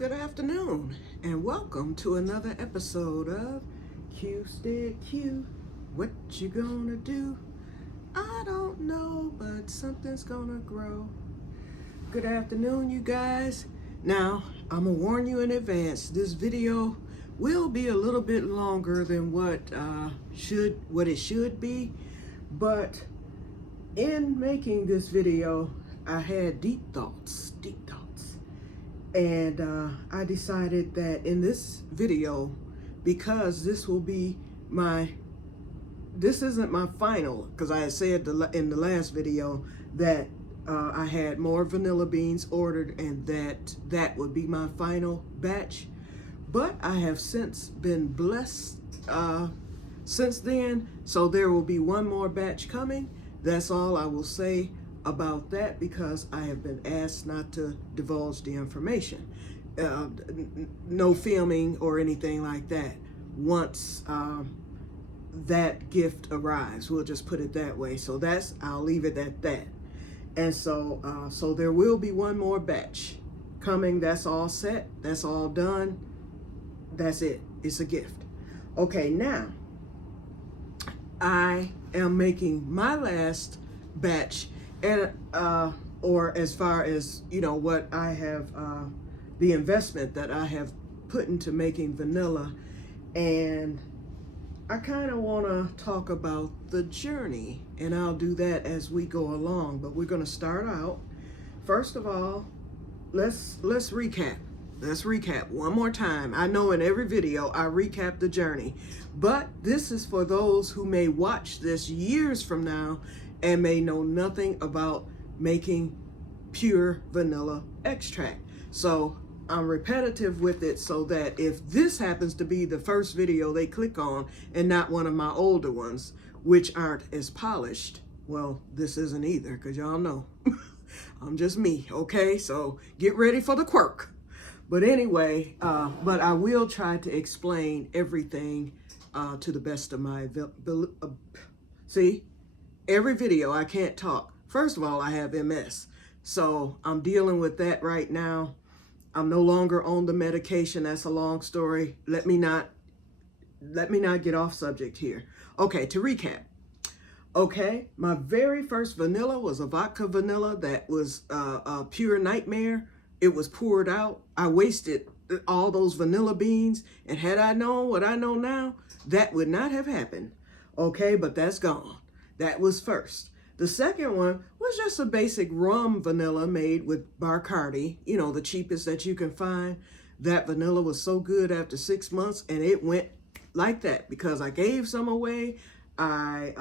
Good afternoon, and welcome to another episode of Que-stead-Que. What you gonna do? I don't know, but something's gonna grow. Good afternoon, you guys. Now, I'm gonna warn you in advance. This video will be a little bit longer than what it should be, but in making this video, I had deep thoughts. And I decided that in this video, because this isn't my final, because I had said in the last video that I had more vanilla beans ordered and that would be my final batch. But I have since been blessed since then, so there will be one more batch coming. That's all I will say about that, because I have been asked not to divulge the information. No filming or anything like that once that gift arrives. We'll just put it that way. So I'll leave it at that. And so there will be one more batch coming. That's all set. That's all done. That's it. It's a gift. Okay, now I am making my last batch, and or as far as what I have, the investment that I have put into making vanilla. And I kind of want to talk about the journey, and I'll do that as we go along. But we're going to start out. First of all, let's recap. Let's recap one more time. I know in every video I recap the journey, but this is for those who may watch this years from now and may know nothing about making pure vanilla extract. So I'm repetitive with it, so that if this happens to be the first video they click on and not one of my older ones, which aren't as polished, well, this isn't either, because y'all know I'm just me, okay? So get ready for the quirk. But anyway, but I will try to explain everything to the best of my see, every video I can't talk. First of all, I have MS, so I'm dealing with that right now. I'm no longer on the medication. That's a long story. Let me not get off subject here. Okay, to recap. Okay, my very first vanilla was a vodka vanilla that was a pure nightmare. It was poured out. I wasted all those vanilla beans, and had I known what I know now, that would not have happened. Okay, but that's gone. That was first. The second one was just a basic rum vanilla made with Bacardi, the cheapest that you can find. That vanilla was so good after 6 months, and it went like that because I gave some away. I,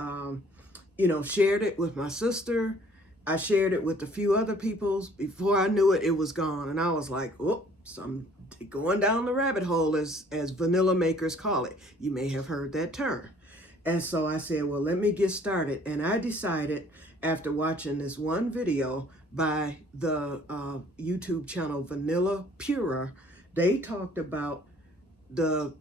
shared it with my sister. I shared it with a few other people. Before I knew it, it was gone. And I was like, oops, I'm going down the rabbit hole, as vanilla makers call it. You may have heard that term. And so I said, well, let me get started. And I decided, after watching this one video by the YouTube channel Vanilla Pura, they talked about the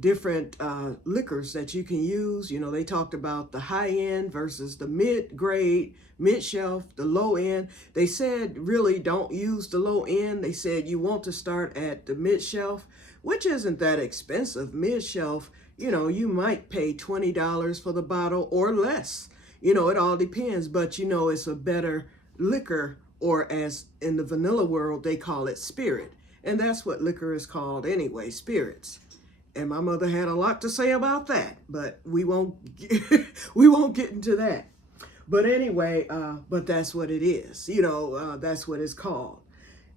different liquors that you can use. They talked about the high end versus the mid-grade, mid-shelf, the low end. They said really don't use the low end. They said you want to start at the mid-shelf, which isn't that expensive. Mid-shelf, you might pay $20 for the bottle or less. It all depends, but it's a better liquor, or as in the vanilla world, they call it spirit. And that's what liquor is called anyway, spirits. And my mother had a lot to say about that, but we won't get into that. But anyway, but that's what it is. That's what it's called.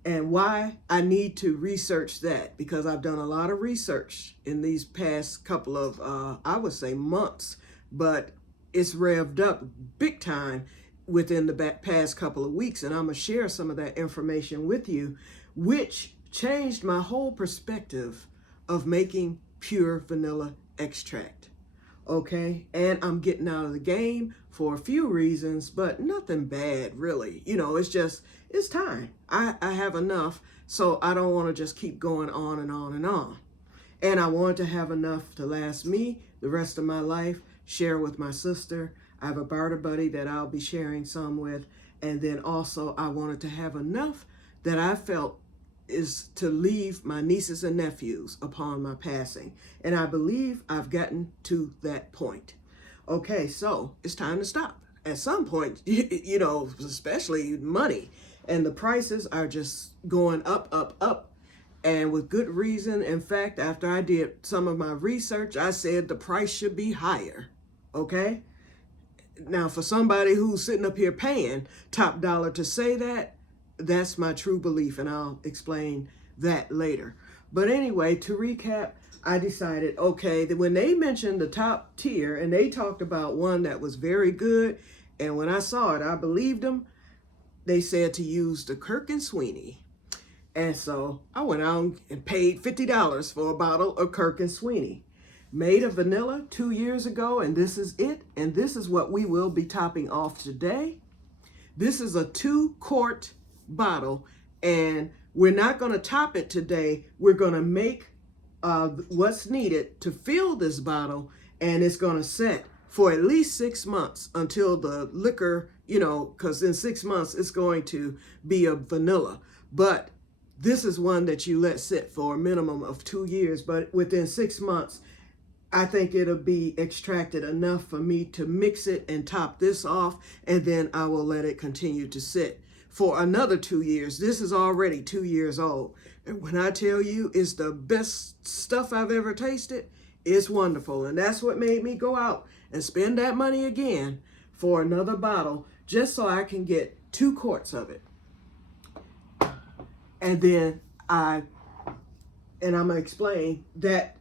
And why I need to research that, because I've done a lot of research in these past couple of, I would say months, but it's revved up big time within the past couple of weeks. And I'm going to share some of that information with you, which changed my whole perspective of making pure vanilla extract. Okay, and I'm getting out of the game for a few reasons, but nothing bad really. It's time. I have enough, so I don't want to just keep going on and on and on. And I want to have enough to last me the rest of my life, share with my sister. I have a barter buddy that I'll be sharing some with. And then also I wanted to have enough that I felt is to leave my nieces and nephews upon my passing. And I believe I've gotten to that point. Okay, so it's time to stop. At some point, you know, especially money, and the prices are just going up, up, up, and with good reason. In fact, after I did some of my research, I said the price should be higher. Okay? Now, for somebody who's sitting up here paying top dollar to say that, that's my true belief, and I'll explain that later. But anyway, to recap, I decided, okay, that when they mentioned the top tier and they talked about one that was very good, and when I saw it, I believed them. They said to use the Kirk&Sweeney. And so I went out and paid $50 for a bottle of Kirk&Sweeney. Made of vanilla 2 years ago, and this is it. And this is what we will be topping off today. This is a 2-quart bottle, and we're not going to top it today. We're going to make what's needed to fill this bottle, and it's going to set for at least 6 months until the liquor, you know, because in 6 months it's going to be a vanilla. But this is one that you let sit for a minimum of 2 years, but within 6 months, I think it'll be extracted enough for me to mix it and top this off, and then I will let it continue to sit for another 2 years. This is already 2 years old. And when I tell you it's the best stuff I've ever tasted, it's wonderful. And that's what made me go out and spend that money again for another bottle, just so I can get 2 quarts of it. And then I'm gonna explain that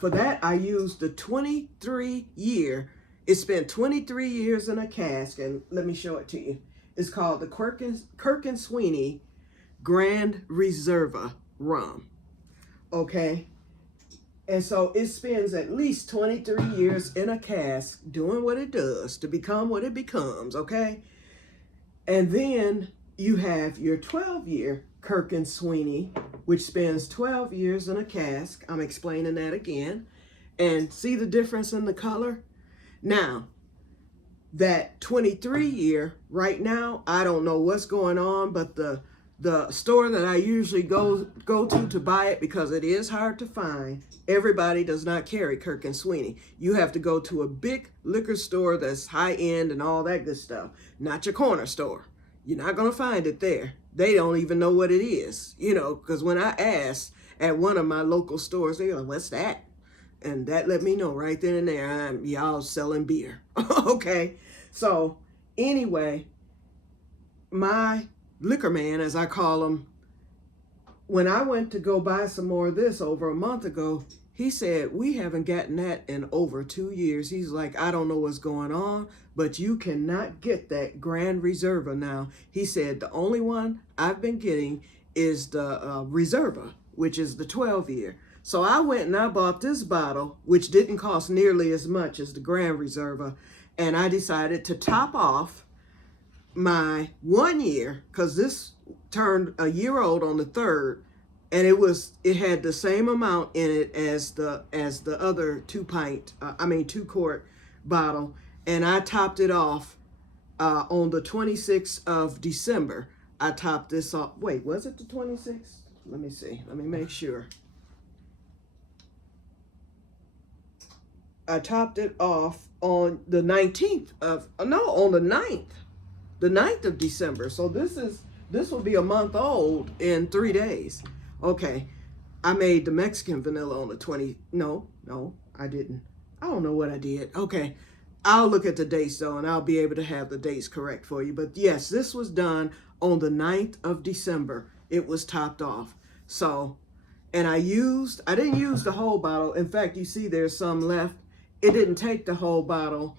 for that I used the 23 year. It's been 23 years in a cask, and let me show it to you. It's called the Kirk&Sweeney Grand Reserva rum. Okay, and so it spends at least 23 years in a cask doing what it does to become what it becomes. Okay, and then you have your 12-year Kirk&Sweeney, which spends 12 years in a cask. I'm explaining that again. And see the difference in the color? Now, that 23-year, right now, I don't know what's going on, but the store that I usually go to buy it, because it is hard to find, everybody does not carry Kirk&Sweeney. You have to go to a big liquor store that's high-end and all that good stuff, not your corner store. You're not going to find it there. They don't even know what it is, you know, because when I asked at one of my local stores, they go, what's that? And that let me know right then and there, y'all selling beer. Okay. So anyway, my liquor man, as I call him, when I went to go buy some more of this over a month ago, he said, we haven't gotten that in over 2 years. He's like, I don't know what's going on, but you cannot get that Grand Reserva now. He said, the only one I've been getting is the Reserva, which is the 12-year. So I went and I bought this bottle, which didn't cost nearly as much as the Grand Reserva, and I decided to top off my 1 year, because this turned a year old on the 3rd, and it had the same amount in it as the other 2-quart bottle, and I topped it off on the 26th of December. I topped this off. Wait, was it the 26th? Let me see. Let me make sure. I topped it off on the 19th of, no, on the 9th. The 9th of December. So this will be a month old in 3 days. Okay, I made the Mexican vanilla on the no, I didn't. I don't know what I did. Okay, I'll look at the dates though, and I'll be able to have the dates correct for you. But yes, this was done on the 9th of December. It was topped off. So, and I didn't use the whole bottle. In fact, you see there's some left. It didn't take the whole bottle.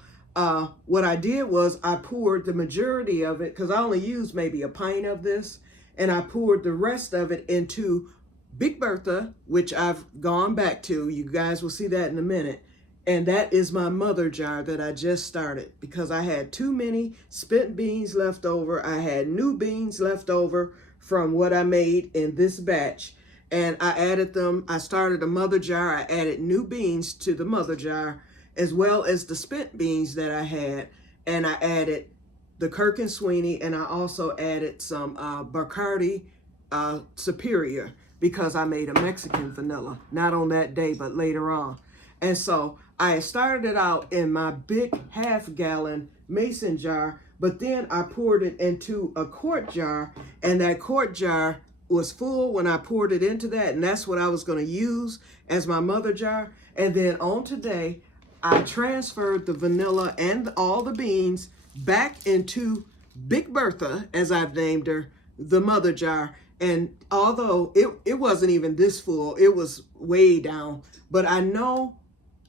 What I did was I poured the majority of it, because I only used maybe a pint of this, and I poured the rest of it into Big Bertha, which I've gone back to. You guys will see that in a minute. And that is my mother jar that I just started, because I had too many spent beans left over. I had new beans left over from what I made in this batch, and I added them. I started a mother jar. I added new beans to the mother jar, as well as the spent beans that I had, and I added the Kirk&Sweeney, and I also added some Bacardi superior because I made a Mexican vanilla, not on that day, but later on. And so I started it out in my big half-gallon mason jar, but then I poured it into a quart jar, and that quart jar was full when I poured it into that, and that's what I was going to use as my mother jar. And then on today, I transferred the vanilla and all the beans back into Big Bertha, as I've named her, the mother jar. And although it wasn't even this full, it was way down. But I know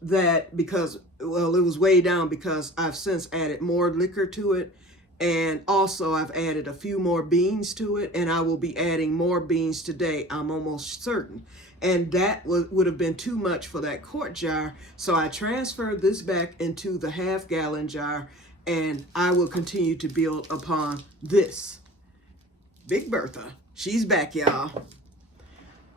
that because, well, it was way down because I've since added more liquor to it. And also I've added a few more beans to it, and I will be adding more beans today, I'm almost certain. And that would have been too much for that quart jar. So I transferred this back into the half-gallon jar, and I will continue to build upon this. Big Bertha, she's back, y'all.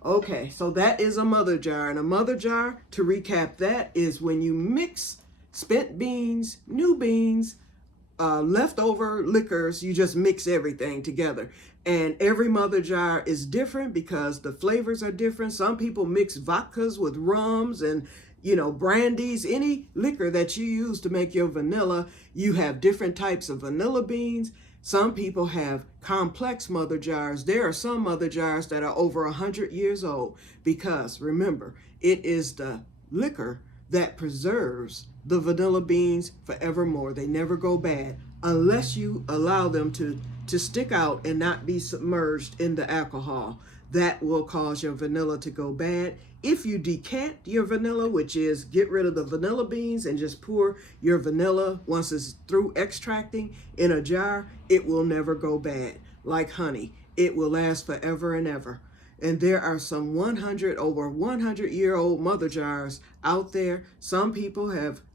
Okay, so that is a mother jar. And a mother jar, to recap that, is when you mix spent beans, new beans, leftover liquors, you just mix everything together. And every mother jar is different because the flavors are different. Some people mix vodkas with rums and, brandies, any liquor that you use to make your vanilla. You have different types of vanilla beans. Some people have complex mother jars. There are some mother jars that are over 100 years old because, remember, it is the liquor that preserves the vanilla beans forevermore. They never go bad unless you allow them to stick out and not be submerged in the alcohol. That will cause your vanilla to go bad. If you decant your vanilla, which is get rid of the vanilla beans and just pour your vanilla once it's through extracting in a jar, it will never go bad. Like honey, it will last forever and ever. And there are some over 100-year-old mother jars out there.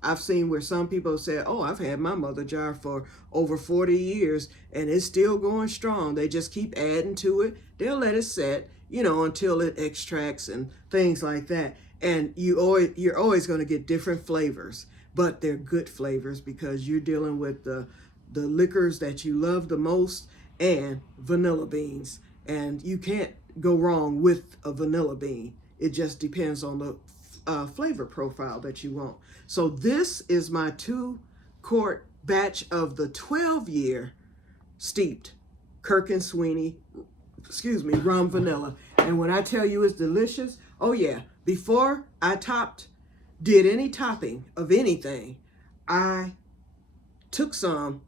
I've seen where some people say, oh, I've had my mother jar for over 40 years and it's still going strong. They just keep adding to it. They'll let it set, until it extracts and things like that. And you're always going to get different flavors, but they're good flavors because you're dealing with the liquors that you love the most and vanilla beans. And you can't go wrong with a vanilla bean. It just depends on the flavor profile that you want. So this is my 2-quart batch of the 12-year steeped Sweeney, rum vanilla. And when I tell you it's delicious, oh yeah, before I did any topping of anything, I took some,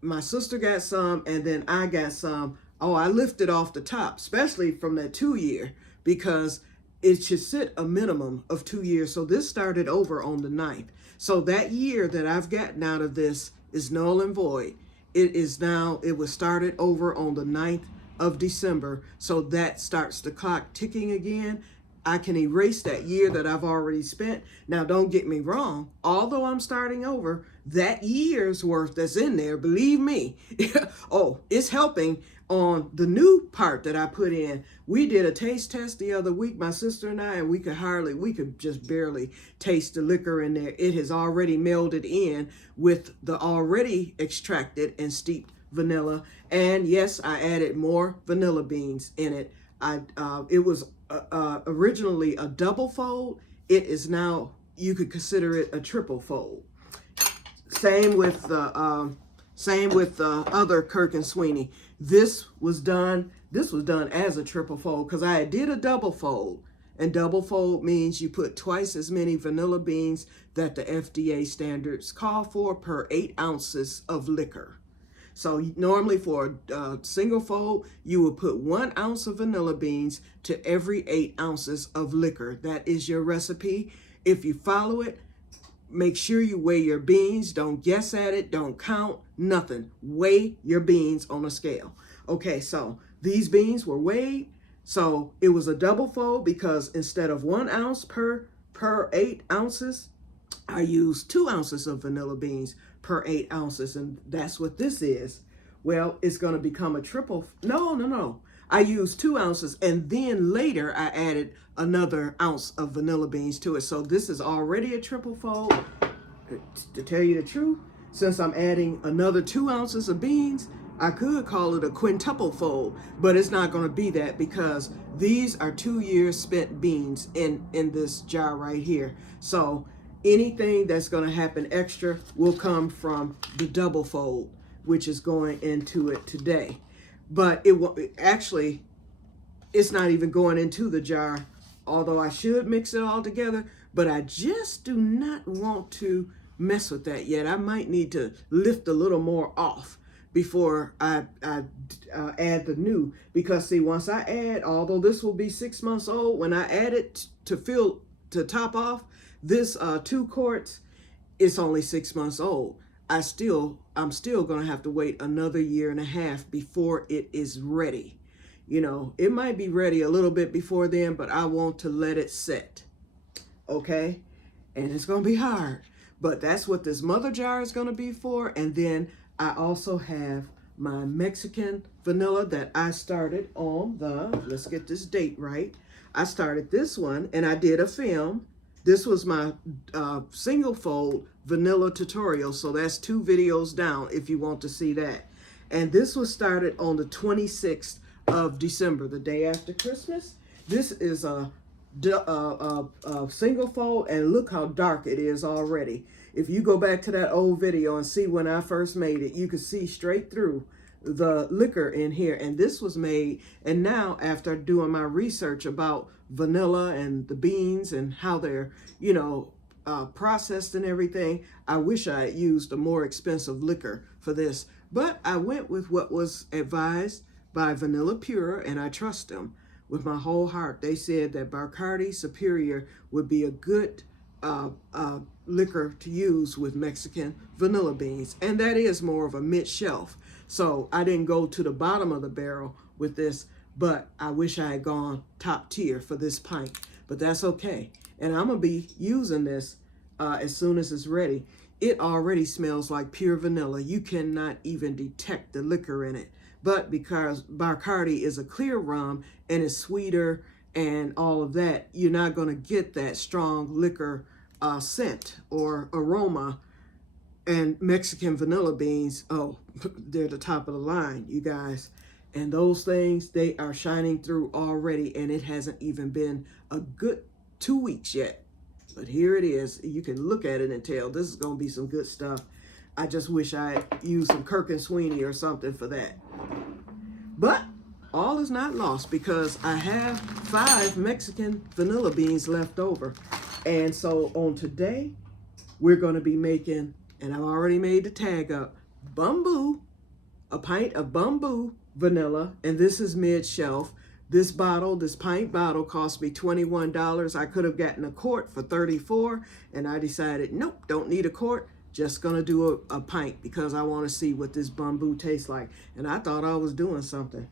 my sister got some, and then I got some. Oh, I lifted off the top, especially from that 2-year, because it should sit a minimum of 2 years. So this started over on the 9th. So that year that I've gotten out of this is null and void. It was started over on the 9th of December. So that starts the clock ticking again. I can erase that year that I've already spent. Now, don't get me wrong. Although I'm starting over, that year's worth that's in there, believe me, it's helping on the new part that I put in. We did a taste test the other week, my sister and I, and we could just barely taste the liquor in there. It has already melded in with the already extracted and steeped vanilla. And yes, I added more vanilla beans in it. It was originally a double fold. It is now, you could consider it a triple fold. Same with the other Sweeney. This was done as a triple fold because I did a double fold. And double fold means you put twice as many vanilla beans that the FDA standards call for per 8 ounces of liquor. So normally for a single fold, you would put 1 ounce of vanilla beans to every 8 ounces of liquor. That is your recipe. If you follow it, make sure you weigh your beans. Don't guess at it. Don't count. Nothing. Weigh your beans on a scale. Okay, so these beans were weighed. So it was a double fold because instead of 1 ounce per 8 ounces, I used 2 ounces of vanilla beans per 8 ounces. And that's what this is. Well, it's going to become a triple. No. I used 2 ounces and then later I added another ounce of vanilla beans to it. So this is already a triple fold. To tell you the truth, since I'm adding another 2 ounces of beans, I could call it a quintuple fold, but it's not going to be that because these are 2 years spent beans in this jar right here. So anything that's going to happen extra will come from the double fold, which is going into it today. But it will actually, it's not even going into the jar, although I should mix it all together, but I just do not want to mess with that yet. I might need to lift a little more off before I add the new, because see, once I add, although this will be 6 months old, when I add it to top off this 2 quarts, it's only 6 months old. I'm still gonna have to wait another 1.5 years before it is ready. You know, it might be ready a little bit before then, but I want to let it set. Okay? And it's gonna be hard, but that's what this mother jar is gonna be for. And then I also have my Mexican vanilla that I started on let's get this date right. I started this one and I did a film. This was my single fold vanilla tutorial. So that's 2 videos down if you want to see that. And this was started on the 26th of December, the day after Christmas. This is a single fold, and look how dark it is already. If you go back to that old video and see when I first made it, you can see straight through the liquor in here. And this was made, and now after doing my research about vanilla and the beans and how they're, you know, processed and everything, I wish I had used a more expensive liquor for this, but I went with what was advised by Vanilla Pure, and I trust them with my whole heart. They said that Bacardi Superior would be a good liquor to use with Mexican vanilla beans, and that is more of a mid-shelf. So I didn't go to the bottom of the barrel with this, but I wish I had gone top tier for this pint, but that's okay. And I'm gonna be using this as soon as it's ready. It already smells like pure vanilla. You cannot even detect the liquor in it. But because Bacardi is a clear rum and it's sweeter and all of that, you're not going to get that strong liquor scent or aroma. And Mexican vanilla beans, oh, they're the top of the line, you guys. And those things, they are shining through already, and it hasn't even been a good 2 weeks yet. But here it is. You can look at it and tell this is going to be some good stuff. I just wish I had used some Kirk and Sweeney or something for that. But all is not lost because I have 5 Mexican vanilla beans left over. And so on today, we're going to be making, and I've already made the tag up, Bumbu, a pint of Bumbu vanilla, and this is mid-shelf. This bottle, this pint bottle, cost me $21. I could have gotten a quart for $34, and I decided, nope, don't need a quart. Just gonna do a pint because I want to see what this Bumbu tastes like. And I thought I was doing something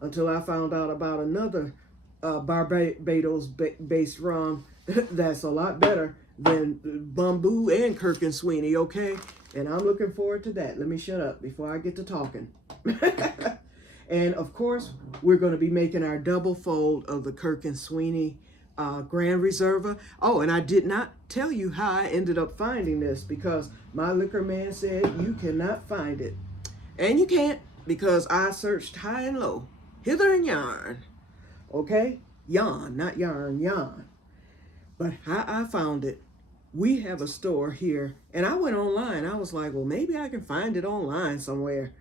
until I found out about another Barbados-based rum that's a lot better than Bumbu and Kirk and Sweeney, okay? And I'm looking forward to that. Let me shut up before I get to talking. And of course, we're going to be making our double fold of the Kirk and Sweeney Grand Reserva. Oh, and I did not tell you how I ended up finding this because my liquor man said you cannot find it. And you can't because I searched high and low, hither and yon. Okay? Yon, not yarn, yon. But how I found it, we have a store here, and I went online. I was like, well, maybe I can find it online somewhere.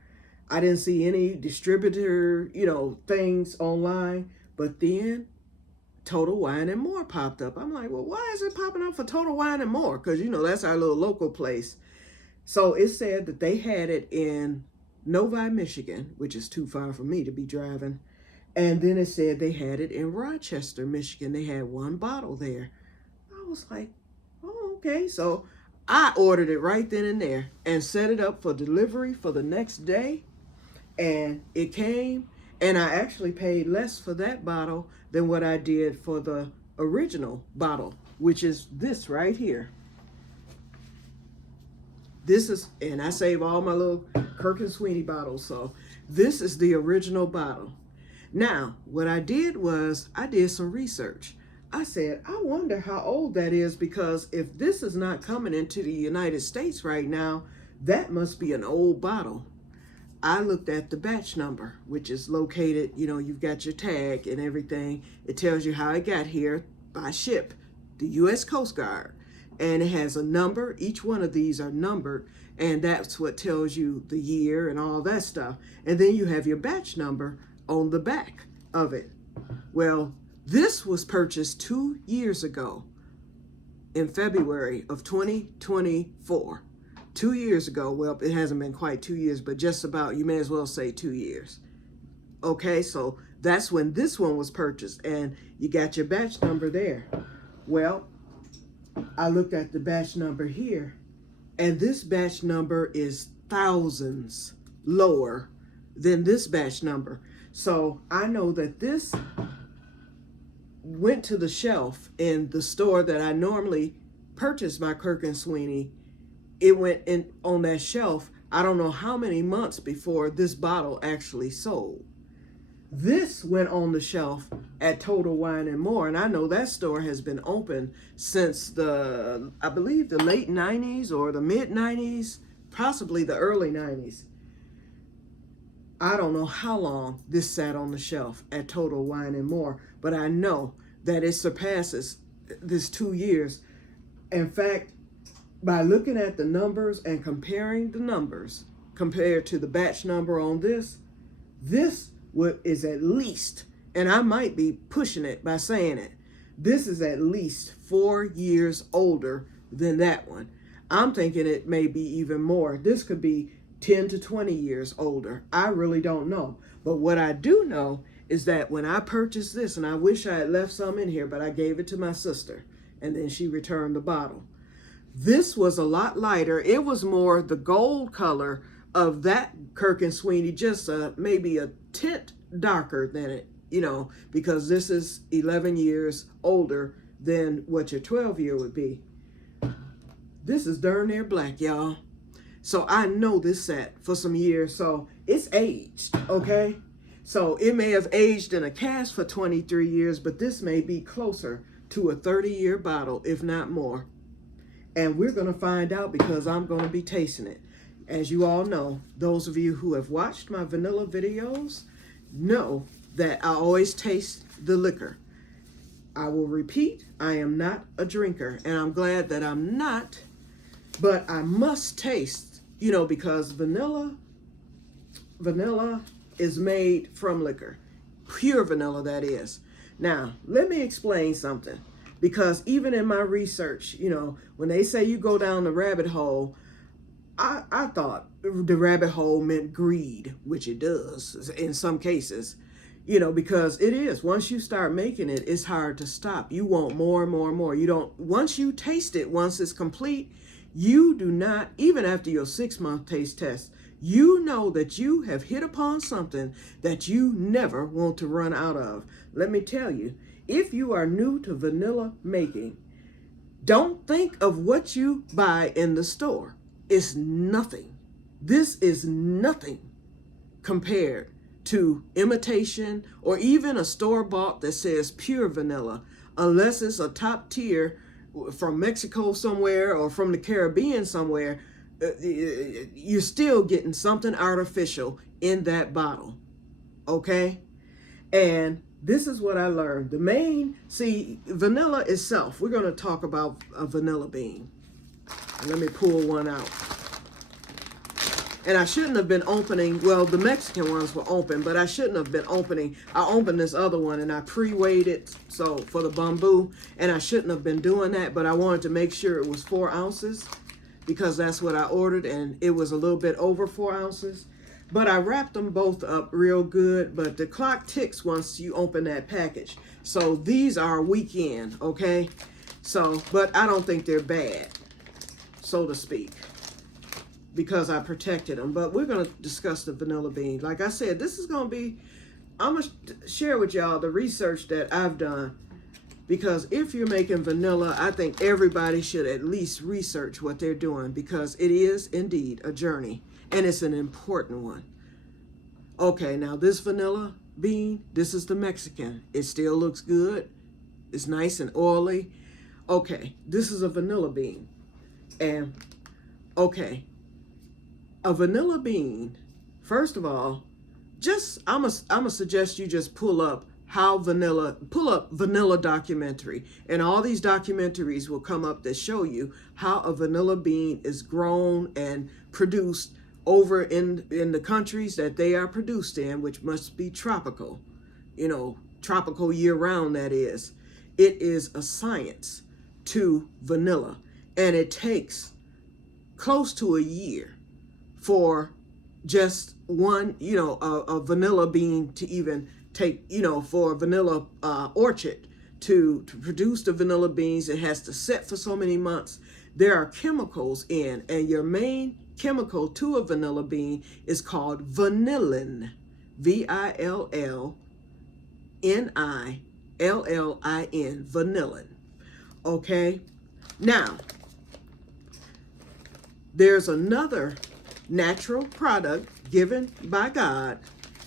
I didn't see any distributor, things online, but then Total Wine and More popped up. I'm like, well, why is it popping up for Total Wine and More? Because, that's our little local place. So it said that they had it in Novi, Michigan, which is too far for me to be driving. And then it said they had it in Rochester, Michigan. They had 1 bottle there. I was like, oh, okay. So I ordered it right then and there and set it up for delivery for the next day. And it came, and I actually paid less for that bottle than what I did for the original bottle, which is this right here. This is, and I save all my little Kirk and Sweeney bottles, so this is the original bottle. Now, what I did was I did some research. I said, I wonder how old that is, because if this is not coming into the United States right now, that must be an old bottle. I looked at the batch number, which is located, you know, you've got your tag and everything. It tells you how it got here by ship, the U.S. Coast Guard. And it has a number. Each one of these are numbered, and that's what tells you the year and all that stuff. And then you have your batch number on the back of it. Well, this was purchased 2 years ago in February of 2024. 2 years ago. Well, it hasn't been quite 2 years, but just about, you may as well say 2 years. Okay, so that's when this one was purchased, and you got your batch number there. Well, I looked at the batch number here, and this batch number is thousands lower than this batch number. So I know that this went to the shelf in the store that I normally purchase my Kirk and Sweeney. It went in on that shelf, I don't know how many months before this bottle actually sold. This went on the shelf at Total Wine and More, and I know that store has been open since I believe the late 90s or the mid 90s, possibly the early 90s. I don't know how long this sat on the shelf at Total Wine and More, but I know that it surpasses this 2 years. In fact, by looking at the numbers and comparing the numbers compared to the batch number on this is at least, and I might be pushing it by saying it, this is at least 4 years older than that one. I'm thinking it may be even more. This could be 10 to 20 years older. I really don't know. But what I do know is that when I purchased this, and I wish I had left some in here, but I gave it to my sister, and then she returned the bottle. This was a lot lighter. It was more the gold color of that Kirk and Sweeney, just maybe a tint darker than it, you know, because this is 11 years older than what your 12-year would be. This is darn near black, y'all. So I know this sat for some years, so it's aged, okay? So it may have aged in a cask for 23 years, but this may be closer to a 30-year bottle, if not more. And we're going to find out because I'm going to be tasting it. As you all know, those of you who have watched my vanilla videos know that I always taste the liquor. I will repeat, I am not a drinker, and I'm glad that I'm not, but I must taste, you know, because vanilla is made from liquor. Pure vanilla, that is. Now, let me explain something. Because even in my research, you know, when they say you go down the rabbit hole, I thought the rabbit hole meant greed, which it does in some cases, you know, because it is. Once you start making it, it's hard to stop. You want more and more and more. You don't, once you taste it, once it's complete, you do not, even after your 6-month taste test, you know that you have hit upon something that you never want to run out of. Let me tell you, if you are new to vanilla making, don't think of what you buy in the store. It's nothing. This is nothing compared to imitation or even a store-bought that says pure vanilla, unless it's a top tier from Mexico somewhere or from the Caribbean somewhere. You're still getting something artificial in that bottle, okay? And this is what I learned. Vanilla itself, we're going to talk about a vanilla bean. Let me pull one out. And I shouldn't have been opening, well, the Mexican ones were open, but I shouldn't have been opening. I opened this other one and I pre-weighed it so for the bamboo, and I shouldn't have been doing that, but I wanted to make sure it was 4 ounces because that's what I ordered, and it was a little bit over 4 ounces. But I wrapped them both up real good, but the clock ticks once you open that package. So these are weekend, okay? So, but I don't think they're bad, so to speak, because I protected them. But we're going to discuss the vanilla bean. Like I said, this is going to be, I'm going to share with y'all the research that I've done. Because if you're making vanilla, I think everybody should at least research what they're doing, because it is indeed a journey. And it's an important one. Okay, now this vanilla bean, this is the Mexican. It still looks good. It's nice and oily. Okay, this is a vanilla bean. And, okay, a vanilla bean first of all, I'm gonna suggest you just pull up vanilla documentary, and all these documentaries will come up that show you how a vanilla bean is grown and produced over in the countries that they are produced in, which must be tropical, tropical year round, that is. It is a science to vanilla, and it takes close to a year for just one, a vanilla bean to even take, for a vanilla orchard to produce the vanilla beans. It has to set for so many months. There are chemicals in, and your main chemical to a vanilla bean is called vanillin, VILLNILLIN, vanillin. Okay, now there's another natural product given by God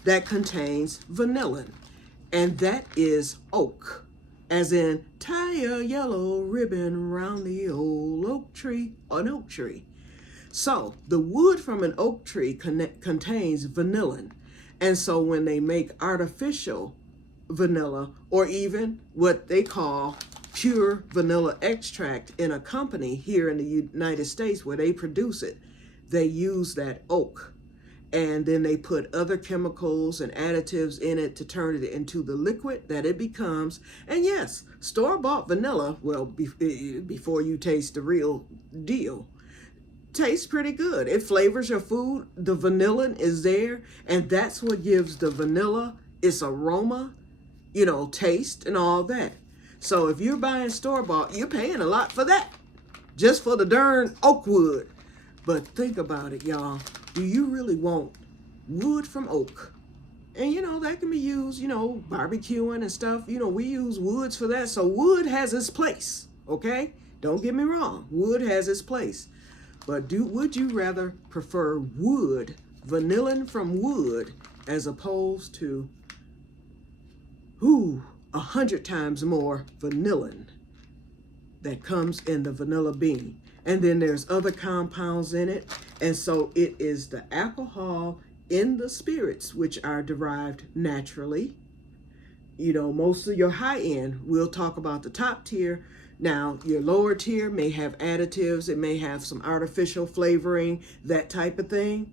that contains vanillin, and that is oak, as in tie a yellow ribbon round the old oak tree, an oak tree. So the wood from an oak tree contains vanillin, and so when they make artificial vanilla, or even what they call pure vanilla extract in a company here in the United States where they produce it, they use that oak, and then they put other chemicals and additives in it to turn it into the liquid that it becomes. And yes, store-bought vanilla, well, before you taste the real deal, tastes pretty good. It flavors your food. The vanillin is there, and that's what gives the vanilla its aroma, taste and all that. So if you're buying store-bought, you're paying a lot for that, just for the darn oak wood. But think about it, y'all. Do you really want wood from oak? And that can be used, barbecuing and stuff. We use woods for that. So wood has its place, okay? Don't get me wrong. Wood has its place. But would you rather prefer wood, vanillin from wood, as opposed to 100 times more vanillin that comes in the vanilla bean? And then there's other compounds in it. And so it is the alcohol in the spirits, which are derived naturally. Most of your high end, we'll talk about the top tier. Now, your lower tier may have additives. It may have some artificial flavoring, that type of thing.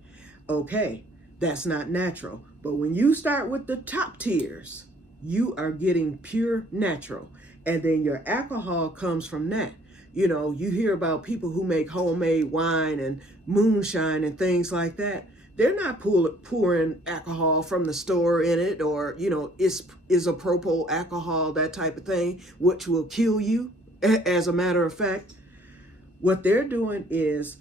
Okay, that's not natural. But when you start with the top tiers, you are getting pure natural. And then your alcohol comes from that. You hear about people who make homemade wine and moonshine and things like that. They're not pouring alcohol from the store in it, or, isopropyl alcohol, that type of thing, which will kill you. As a matter of fact, what they're doing is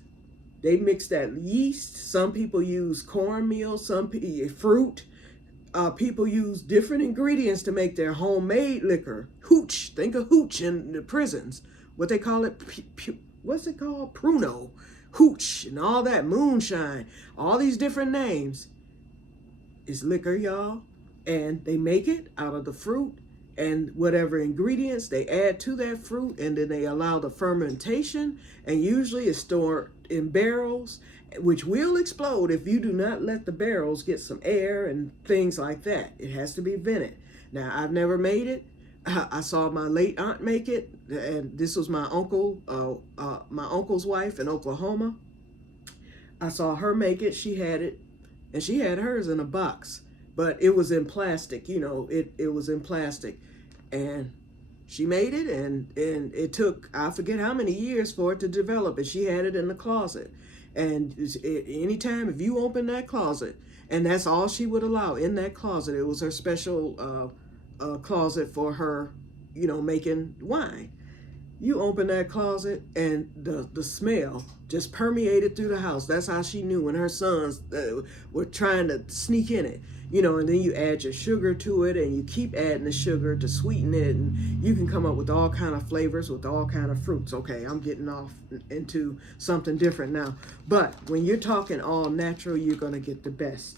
they mix that yeast. Some people use cornmeal, some fruit. People use different ingredients to make their homemade liquor. Hooch, think of hooch in the prisons. What they call it, what's it called? Pruno, hooch, and all that, moonshine, all these different names. It's liquor, y'all. And they make it out of the fruit and whatever ingredients they add to that fruit, and then they allow the fermentation, and usually it's stored in barrels, which will explode if you do not let the barrels get some air and things like that. It has to be vented. Now, I've never made it. I saw my late aunt make it, and this was my uncle's wife in Oklahoma. I saw her make it. She had it, and she had hers in a box, but it was in plastic. It was in plastic, and she made it, and it took, I forget how many years for it to develop, and she had it in the closet. And anytime if you open that closet, and that's all she would allow in that closet, it was her special closet for her, making wine. You open that closet, and the smell just permeated through the house. That's how she knew when her sons were trying to sneak in it. And then you add your sugar to it, and you keep adding the sugar to sweeten it, and you can come up with all kind of flavors with all kind of fruits. Okay, I'm getting off into something different now. But when you're talking all natural, you're going to get the best.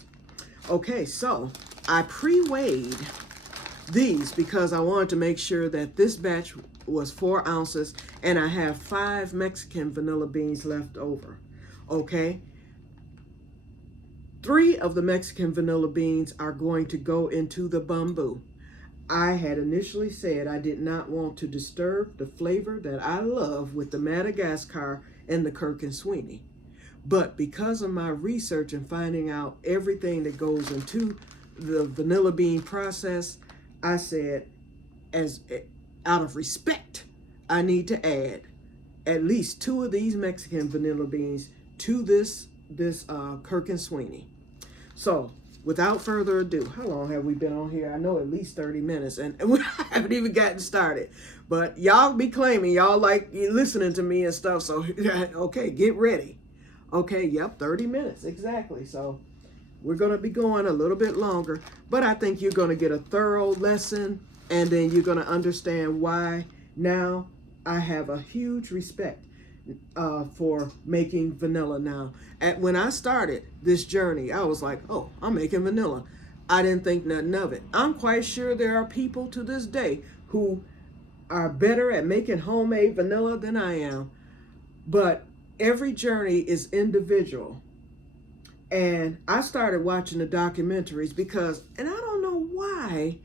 Okay, so I pre-weighed these because I wanted to make sure that this batch was 4 ounces, and I have 5 Mexican vanilla beans left over. Okay. 3 of the Mexican vanilla beans are going to go into the bamboo. I had initially said I did not want to disturb the flavor that I love with the Madagascar and the Kirk and Sweeney. But because of my research and finding out everything that goes into the vanilla bean process, I said, as out of respect, I need to add at least 2 of these Mexican vanilla beans to this Kirk and Sweeney. So without further ado, how long have we been on here? I know at least 30 minutes, and we haven't even gotten started. But y'all be claiming y'all like listening to me and stuff, so okay, get ready. Okay, yep, 30 minutes, exactly. So we're going to be going a little bit longer, but I think you're going to get a thorough lesson, and then you're going to understand why now I have a huge respect for making vanilla now. When I started this journey, I was like, oh, I'm making vanilla. I didn't think nothing of it. I'm quite sure there are people to this day who are better at making homemade vanilla than I am, but every journey is individual. And I started watching the documentaries because, and I don't know why,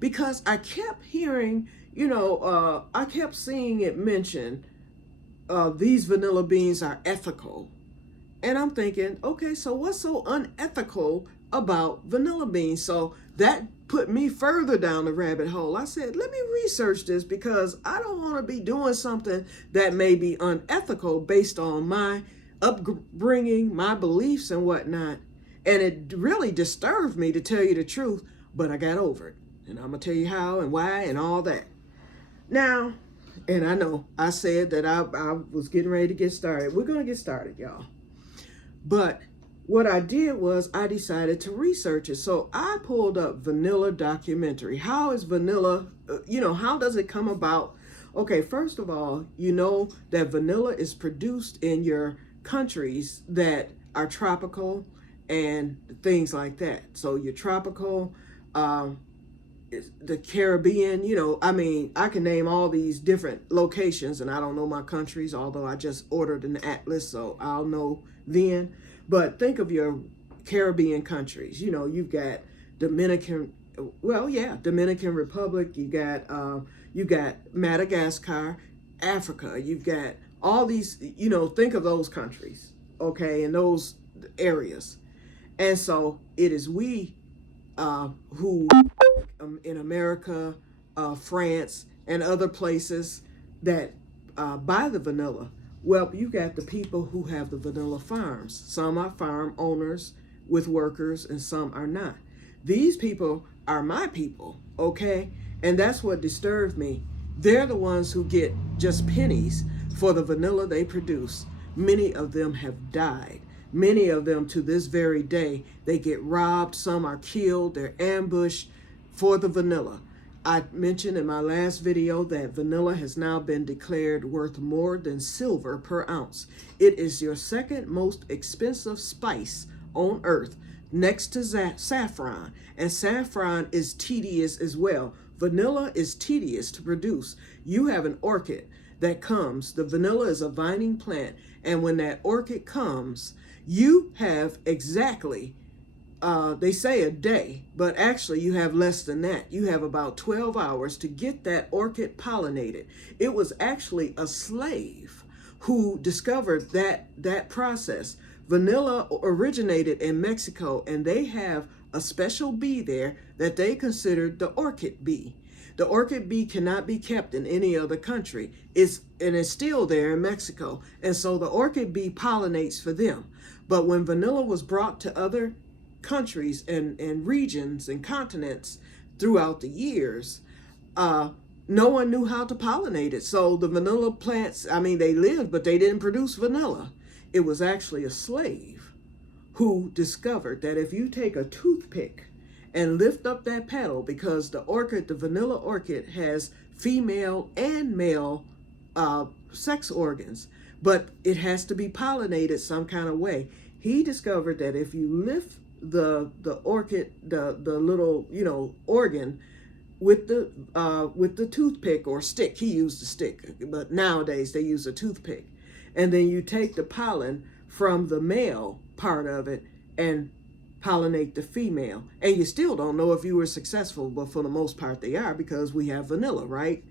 because I kept hearing, I kept seeing it mentioned, these vanilla beans are ethical. And I'm thinking, okay, so what's so unethical about vanilla beans? So that put me further down the rabbit hole. I said, let me research this because I don't want to be doing something that may be unethical based on my upbringing, my beliefs and whatnot. And it really disturbed me, to tell you the truth, but I got over it. And I'm going to tell you how and why and all that. Now, and I know I said that I was getting ready to get started. We're going to get started, y'all. But what I did was I decided to research it. So I pulled up vanilla documentary. How is vanilla, how does it come about? Okay, first of all, you know that vanilla is produced in your countries that are tropical and things like that. So your tropical, the Caribbean, I can name all these different locations, and I don't know my countries, although I just ordered an atlas, so I'll know then. But think of your Caribbean countries. You've got Dominican Republic, you got Madagascar, Africa, you've got all these, think of those countries, okay, in those areas. And so it is we who in America, France, and other places that buy the vanilla. Well, you got the people who have the vanilla farms. Some are farm owners with workers and some are not. These people are my people, okay? And that's what disturbed me. They're the ones who get just pennies for the vanilla they produce. Many of them have died. Many of them to this very day, they get robbed. Some are killed. They're ambushed for the vanilla. I mentioned in my last video that vanilla has now been declared worth more than silver per ounce. It is your second most expensive spice on earth, next to saffron. And saffron is tedious as well. Vanilla is tedious to produce. You have an orchid that comes. The vanilla is a vining plant. And when that orchid comes, you have exactly they say a day, but actually you have less than that. You have about 12 hours to get that orchid pollinated. It was actually a slave who discovered that process. Vanilla originated in Mexico, and they have a special bee there that they considered the orchid bee. The orchid bee cannot be kept in any other country. It's still there in Mexico. And so the orchid bee pollinates for them. But when vanilla was brought to other countries and regions and continents throughout the years, no one knew how to pollinate it. So the vanilla plants, they lived, but they didn't produce vanilla. It was actually a slave who discovered that if you take a toothpick and lift up that petal, because the vanilla orchid has female and male sex organs, but it has to be pollinated some kind of way. He discovered that if you lift the orchid, the little organ with the toothpick or stick. He used a stick, but nowadays they use a toothpick. And then you take the pollen from the male part of it and pollinate the female. And you still don't know if you were successful, but for the most part they are, because we have vanilla, right?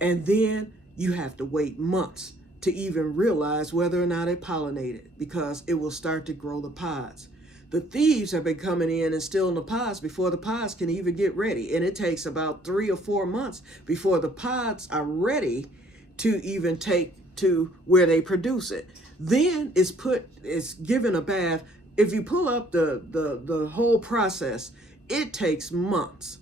And then you have to wait months to even realize whether or not it pollinated, because it will start to grow the pods. The thieves have been coming in and stealing the pods before the pods can even get ready. And it takes about 3 or 4 months before the pods are ready to even take to where they produce it. Then it's given a bath. If you pull up the whole process, it takes months.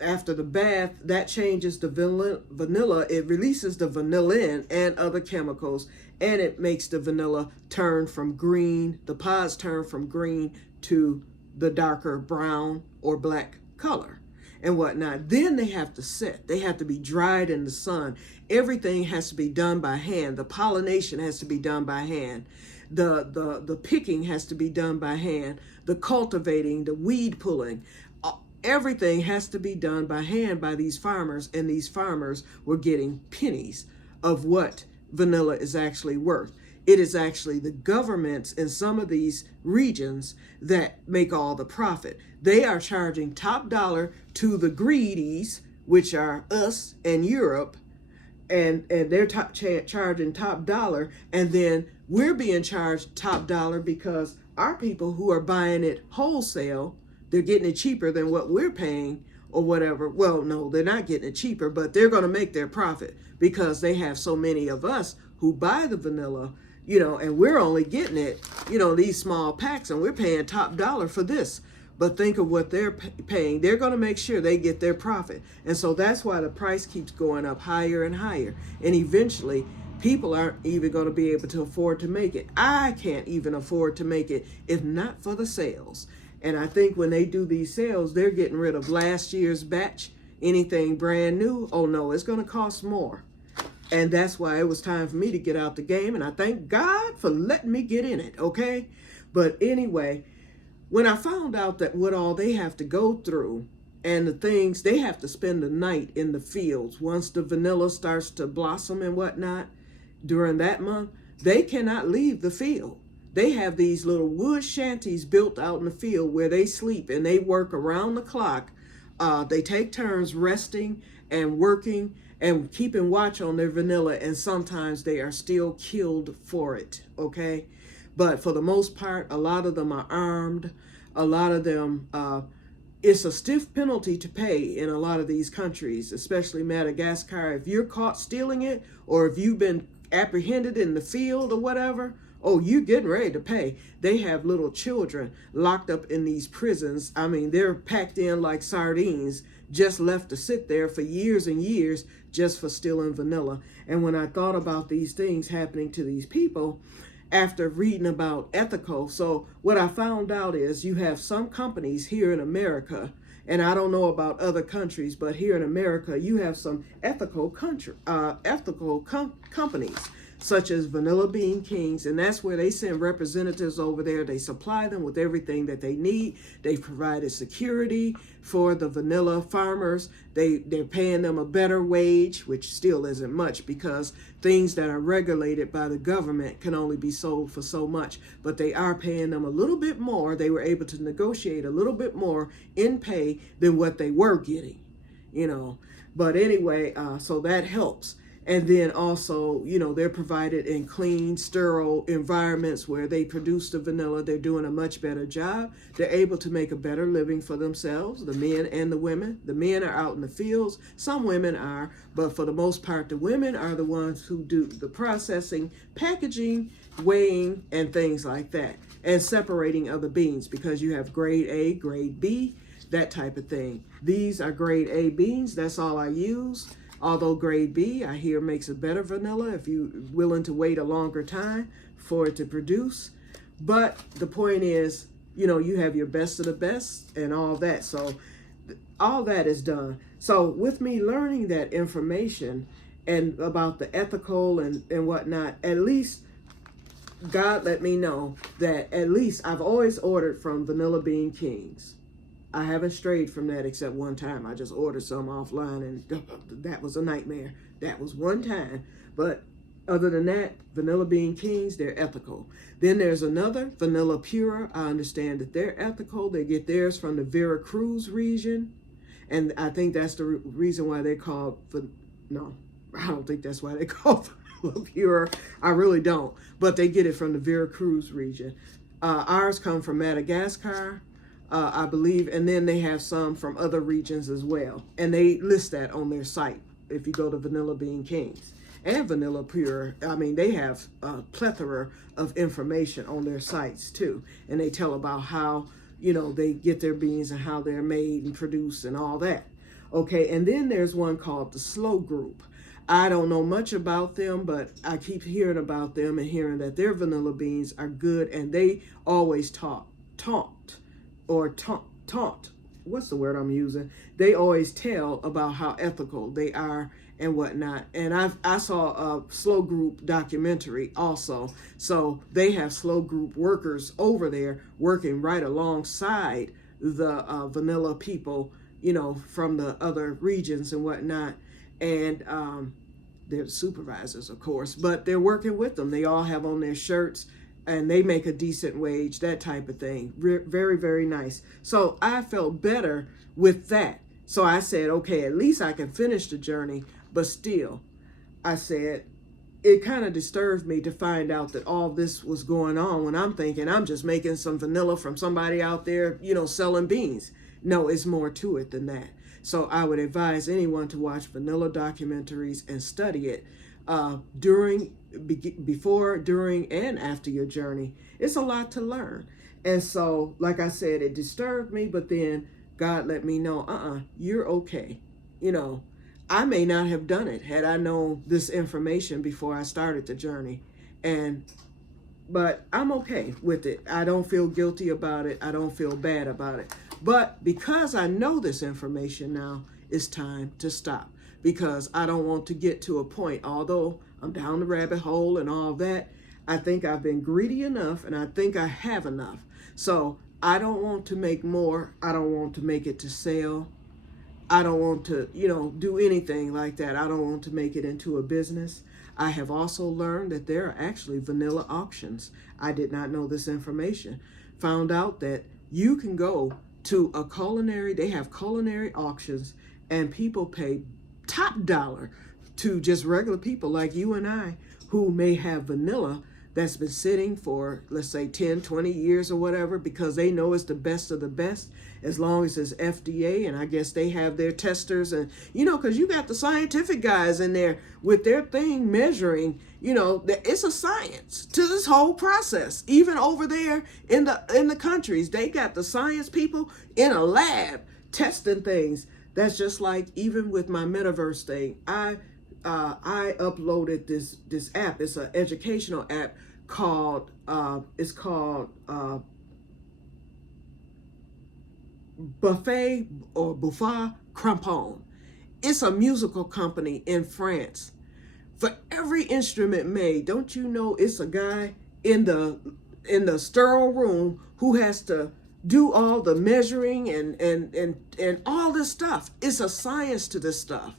After the bath, that changes the vanilla. It releases the vanillin and other chemicals, and it makes the vanilla turn from green. The pods turn from green to the darker brown or black color and whatnot. Then they have to set. They have to be dried in the sun. Everything has to be done by hand. The pollination has to be done by hand. The picking has to be done by hand. The cultivating, the weed pulling, everything has to be done by hand by these farmers, and these farmers were getting pennies of what vanilla is actually worth. It is actually the governments in some of these regions that make all the profit. They are charging top dollar to the greedies, which are us and Europe, and they're charging top dollar, and then we're being charged top dollar because our people who are buying it wholesale, they're getting it cheaper than what we're paying or whatever. Well, no, they're not getting it cheaper, but they're going to make their profit because they have so many of us who buy the vanilla, and we're only getting it, these small packs, and we're paying top dollar for this. But think of what they're paying. They're going to make sure they get their profit. And so that's why the price keeps going up higher and higher. And eventually, people aren't even going to be able to afford to make it. I can't even afford to make it if not for the sales. And I think when they do these sales, they're getting rid of last year's batch. Anything brand new, oh no, it's going to cost more. And that's why it was time for me to get out the game. And I thank God for letting me get in it, okay? But anyway, when I found out that what all they have to go through and the things, they have to spend the night in the fields. Once the vanilla starts to blossom and whatnot during that month, they cannot leave the field. They have these little wood shanties built out in the field where they sleep, and they work around the clock. They take turns resting and working and keeping watch on their vanilla, and sometimes they are still killed for it, okay? But for the most part, a lot of them are armed. A lot of them, it's a stiff penalty to pay in a lot of these countries, especially Madagascar. If you're caught stealing it, or if you've been apprehended in the field or whatever, oh, you're getting ready to pay. They have little children locked up in these prisons. I mean, they're packed in like sardines, just left to sit there for years and years just for stealing vanilla. And when I thought about these things happening to these people, after reading about ethical, so what I found out is you have some companies here in America, and I don't know about other countries, but here in America, you have some ethical companies, such as Vanilla Bean Kings, and that's where they send representatives over there. They supply them with everything that they need. They've provided security for the vanilla farmers. They're paying them a better wage, which still isn't much because things that are regulated by the government can only be sold for so much, but they are paying them a little bit more. They were able to negotiate a little bit more in pay than what they were getting, But anyway, so that helps. And then also, they're provided in clean, sterile environments where they produce the vanilla. They're doing a much better job. They're able to make a better living for themselves, the men and the women. The men are out in the fields. Some women are, but for the most part, the women are the ones who do the processing, packaging, weighing, and things like that, and separating other beans, because you have grade A, grade B, that type of thing. These are grade A beans. That's all I use. Although grade B, I hear, makes a better vanilla if you're willing to wait a longer time for it to produce. But the point is, you have your best of the best and all that. So all that is done. So with me learning that information and about the ethical and whatnot, at least God let me know that at least I've always ordered from Vanilla Bean Kings. I haven't strayed from that except one time. I just ordered some offline, and that was a nightmare. That was one time. But Other than that, Vanilla Bean Kings, they're ethical. Then there's another, Vanilla Pura. I understand that they're ethical. They get theirs from the Veracruz region. And I think that's the reason why they're called, no, I don't think that's why they're called Vanilla Pura. I really don't. But they get it from the Veracruz region. Ours come from Madagascar, I believe. And then they have some from other regions as well. And they list that on their site if you go to Vanilla Bean Kings. And Vanilla Pure, I mean, they have a plethora of information on their sites too. And they tell about how, you know, they get their beans and how they're made and produced and all that. Okay, and then there's one called the Slow Group. I don't know much about them, but I keep hearing about them and hearing that their vanilla beans are good, and they always taunt. What's the word I'm using? They always tell about how ethical they are and whatnot. And I saw a Slow Group documentary also. So they have Slow Group workers over there working right alongside the vanilla people, you know, from the other regions and whatnot. And they're the supervisors, of course, but they're working with them. They all have on their shirts, and they make a decent wage, that type of thing. Very, very nice. So I felt better with that. So I said, okay, at least I can finish the journey. But still, I said, it kind of disturbed me to find out that all this was going on when I'm thinking I'm just making some vanilla from somebody out there, you know, selling beans. No, it's more to it than that. So I would advise anyone to watch vanilla documentaries and study it before, during, and after your journey. It's a lot to learn. And so, like I said, it disturbed me, but then God let me know, you're okay. You know, I may not have done it had I known this information before I started the journey. But I'm okay with it. I don't feel guilty about it. I don't feel bad about it. But because I know this information now, it's time to stop. Because I don't want to get to a point, although I'm down the rabbit hole and all that, I think I've been greedy enough, and I think I have enough. So I don't want to make more. I don't want to make it to sell. I don't want to, you know, do anything like that. I don't want to make it into a business. I have also learned that there are actually vanilla auctions. I did not know this information. Found out that you can go to a culinary, they have culinary auctions, and people pay top dollar to just regular people like you and I who may have vanilla that's been sitting for, let's say, 10, 20 years or whatever, because they know it's the best of the best, as long as it's FDA, and I guess they have their testers, and, you know, because you got the scientific guys in there with their thing measuring, you know, it's a science to this whole process. Even over there in the countries, they got the science people in a lab testing things. That's just like even with my metaverse thing. I uploaded this app. It's an educational app called Buffet or Buffet Crampon. It's a musical company in France. For every instrument made, don't you know it's a guy in the sterile room who has to do all the measuring and all this stuff. It's a science to this stuff.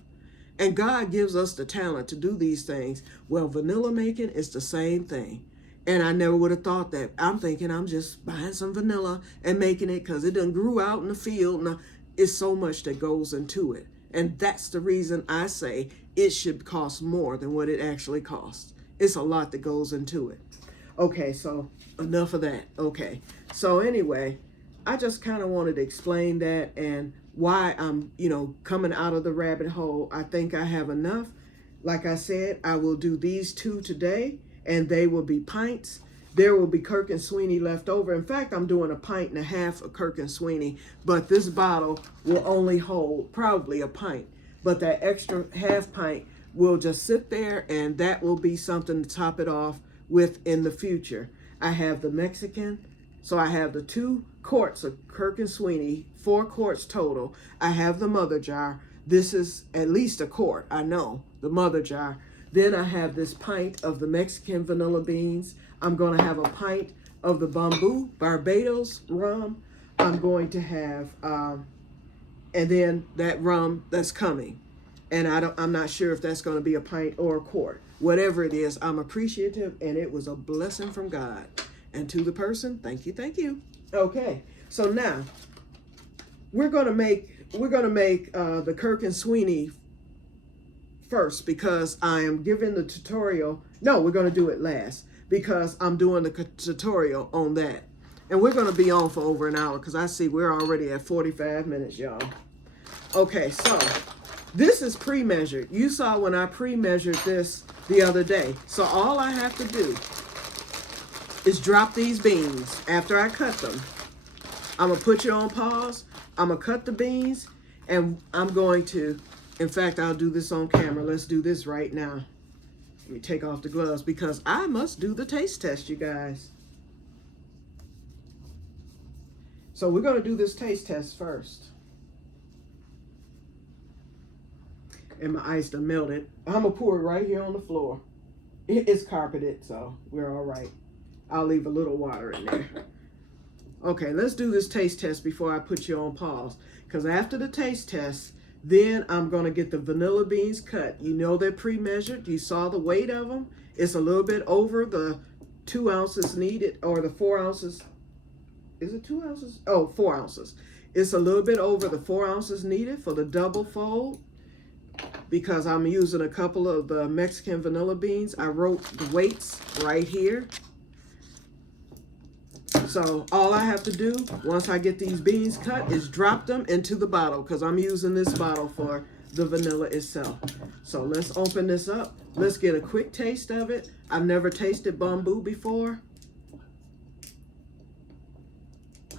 And God gives us the talent to do these things. Well, vanilla making is the same thing. And I never would have thought that. I'm thinking I'm just buying some vanilla and making it because it done grew out in the field. Now, it's so much that goes into it. And that's the reason I say it should cost more than what it actually costs. It's a lot that goes into it. Okay, so enough of that. Okay, so anyway, I just kind of wanted to explain that and why I'm, you know, coming out of the rabbit hole. I think I have enough. Like I said, I will do these 2 today, and they will be pints. There will be Kirk and Sweeney left over. In fact, I'm doing 1.5 pints of Kirk and Sweeney, but this bottle will only hold probably a pint. But that extra half pint will just sit there, and that will be something to top it off with in the future. I have the Mexican, so I have the 2 quarts of Kirk and Sweeney, 4 quarts total. I have the mother jar. This is at least a quart, I know, the mother jar. Then I have this pint of the Mexican vanilla beans. I'm going to have a pint of the Bamboo Barbados rum. I'm going to have, and then that rum that's coming. And I'm not sure if that's going to be a pint or a quart. Whatever it is, I'm appreciative, and it was a blessing from God. And to the person, thank you, thank you. Okay, so now we're gonna make the Kirk and Sweeney first, because I am giving the tutorial. No, we're gonna do it last because I'm doing the tutorial on that, and we're gonna be on for over an hour because I see we're already at 45 minutes, y'all. Okay, so this is pre-measured. You saw when I pre-measured this the other day. So all I have to do is drop these beans after I cut them. I'm going to put you on pause. I'm going to cut the beans, and I'm going to, in fact, I'll do this on camera. Let's do this right now. Let me take off the gloves because I must do the taste test, you guys. So we're going to do this taste test first. And my ice done melted. I'm going to pour it right here on the floor. It's carpeted, so we're all right. I'll leave a little water in there. Okay, let's do this taste test before I put you on pause. Because after the taste test, then I'm going to get the vanilla beans cut. You know they're pre-measured. You saw the weight of them. It's a little bit over the 2 ounces needed, or the 4 ounces. Is it 2 ounces? Oh, 4 ounces. It's a little bit over the 4 ounces needed for the double fold, because I'm using a couple of the Mexican vanilla beans. I wrote the weights right here. So all I have to do once I get these beans cut is drop them into the bottle, because I'm using this bottle for the vanilla itself. So let's open this up. Let's get a quick taste of it. I've never tasted bamboo before.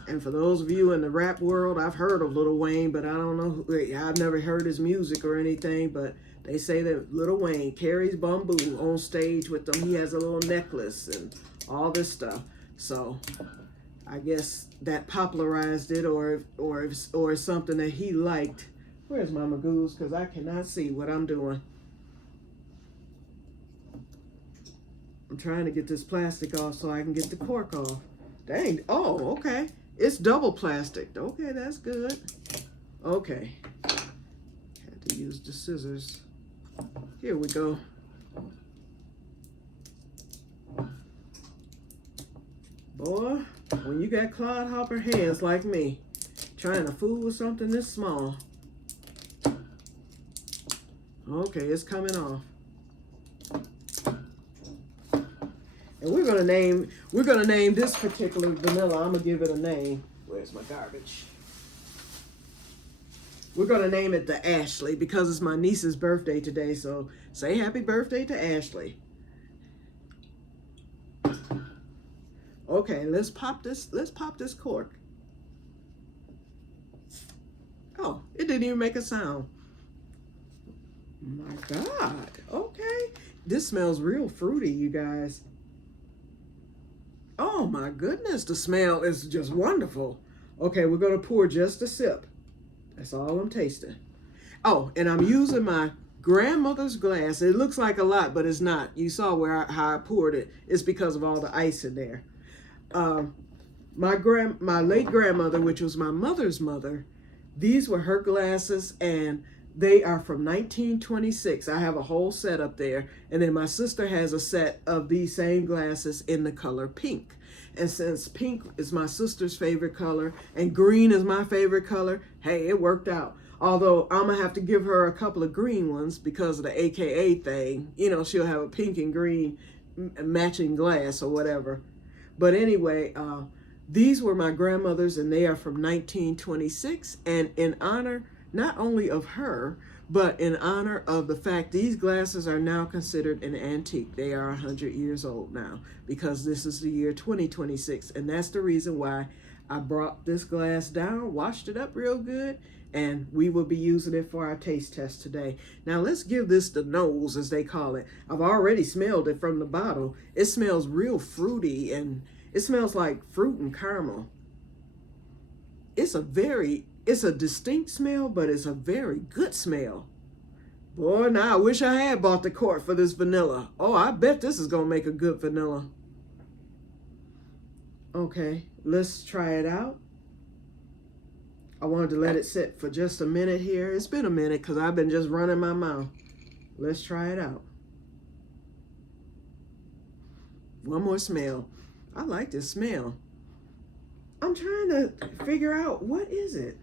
And for those of you in the rap world, I've heard of Lil Wayne, but I don't know. I've never heard his music or anything, but they say that Lil Wayne carries bamboo on stage with him. He has a little necklace and all this stuff. So I guess that popularized it, or something that he liked. Where's Mama Goose? Because I cannot see what I'm doing. I'm trying to get this plastic off so I can get the cork off. Dang. Oh, okay. It's double plastic. Okay, that's good. Okay. Had to use the scissors. Here we go. Boy, when you got clodhopper hands like me, trying to fool with something this small. Okay, it's coming off. And we're gonna name this particular vanilla. I'm gonna give it a name. Where's my garbage? We're gonna name it the Ashley because it's my niece's birthday today. So say happy birthday to Ashley. Okay, let's pop this cork. Oh, it didn't even make a sound. My God. Okay. This smells real fruity, you guys. Oh my goodness, the smell is just wonderful. Okay, we're going to pour just a sip. That's all I'm tasting. Oh, and I'm using my grandmother's glass. It looks like a lot, but it's not. You saw how I poured it. It's because of all the ice in there. My late grandmother, which was my mother's mother, these were her glasses, and they are from 1926. I have a whole set up there. And then my sister has a set of these same glasses in the color pink. And since pink is my sister's favorite color and green is my favorite color, hey, it worked out. Although I'm going to have to give her a couple of green ones because of the AKA thing. You know, she'll have a pink and green matching glass or whatever. But anyway, these were my grandmother's, and they are from 1926. And in honor not only of her, but in honor of the fact these glasses are now considered an antique. They are 100 years old now because this is the year 2026. And that's the reason why I brought this glass down, washed it up real good, and we will be using it for our taste test today. Now let's give this the nose, as they call it. I've already smelled it from the bottle. It smells real fruity, and it smells like fruit and caramel. It's a distinct smell, but it's a very good smell. Boy, now I wish I had bought the quart for this vanilla. Oh, I bet this is going to make a good vanilla. Okay, let's try it out. I wanted to let it sit for just a minute here. It's been a minute because I've been just running my mouth. Let's try it out. One more smell. I like this smell. I'm trying to figure out, what is it?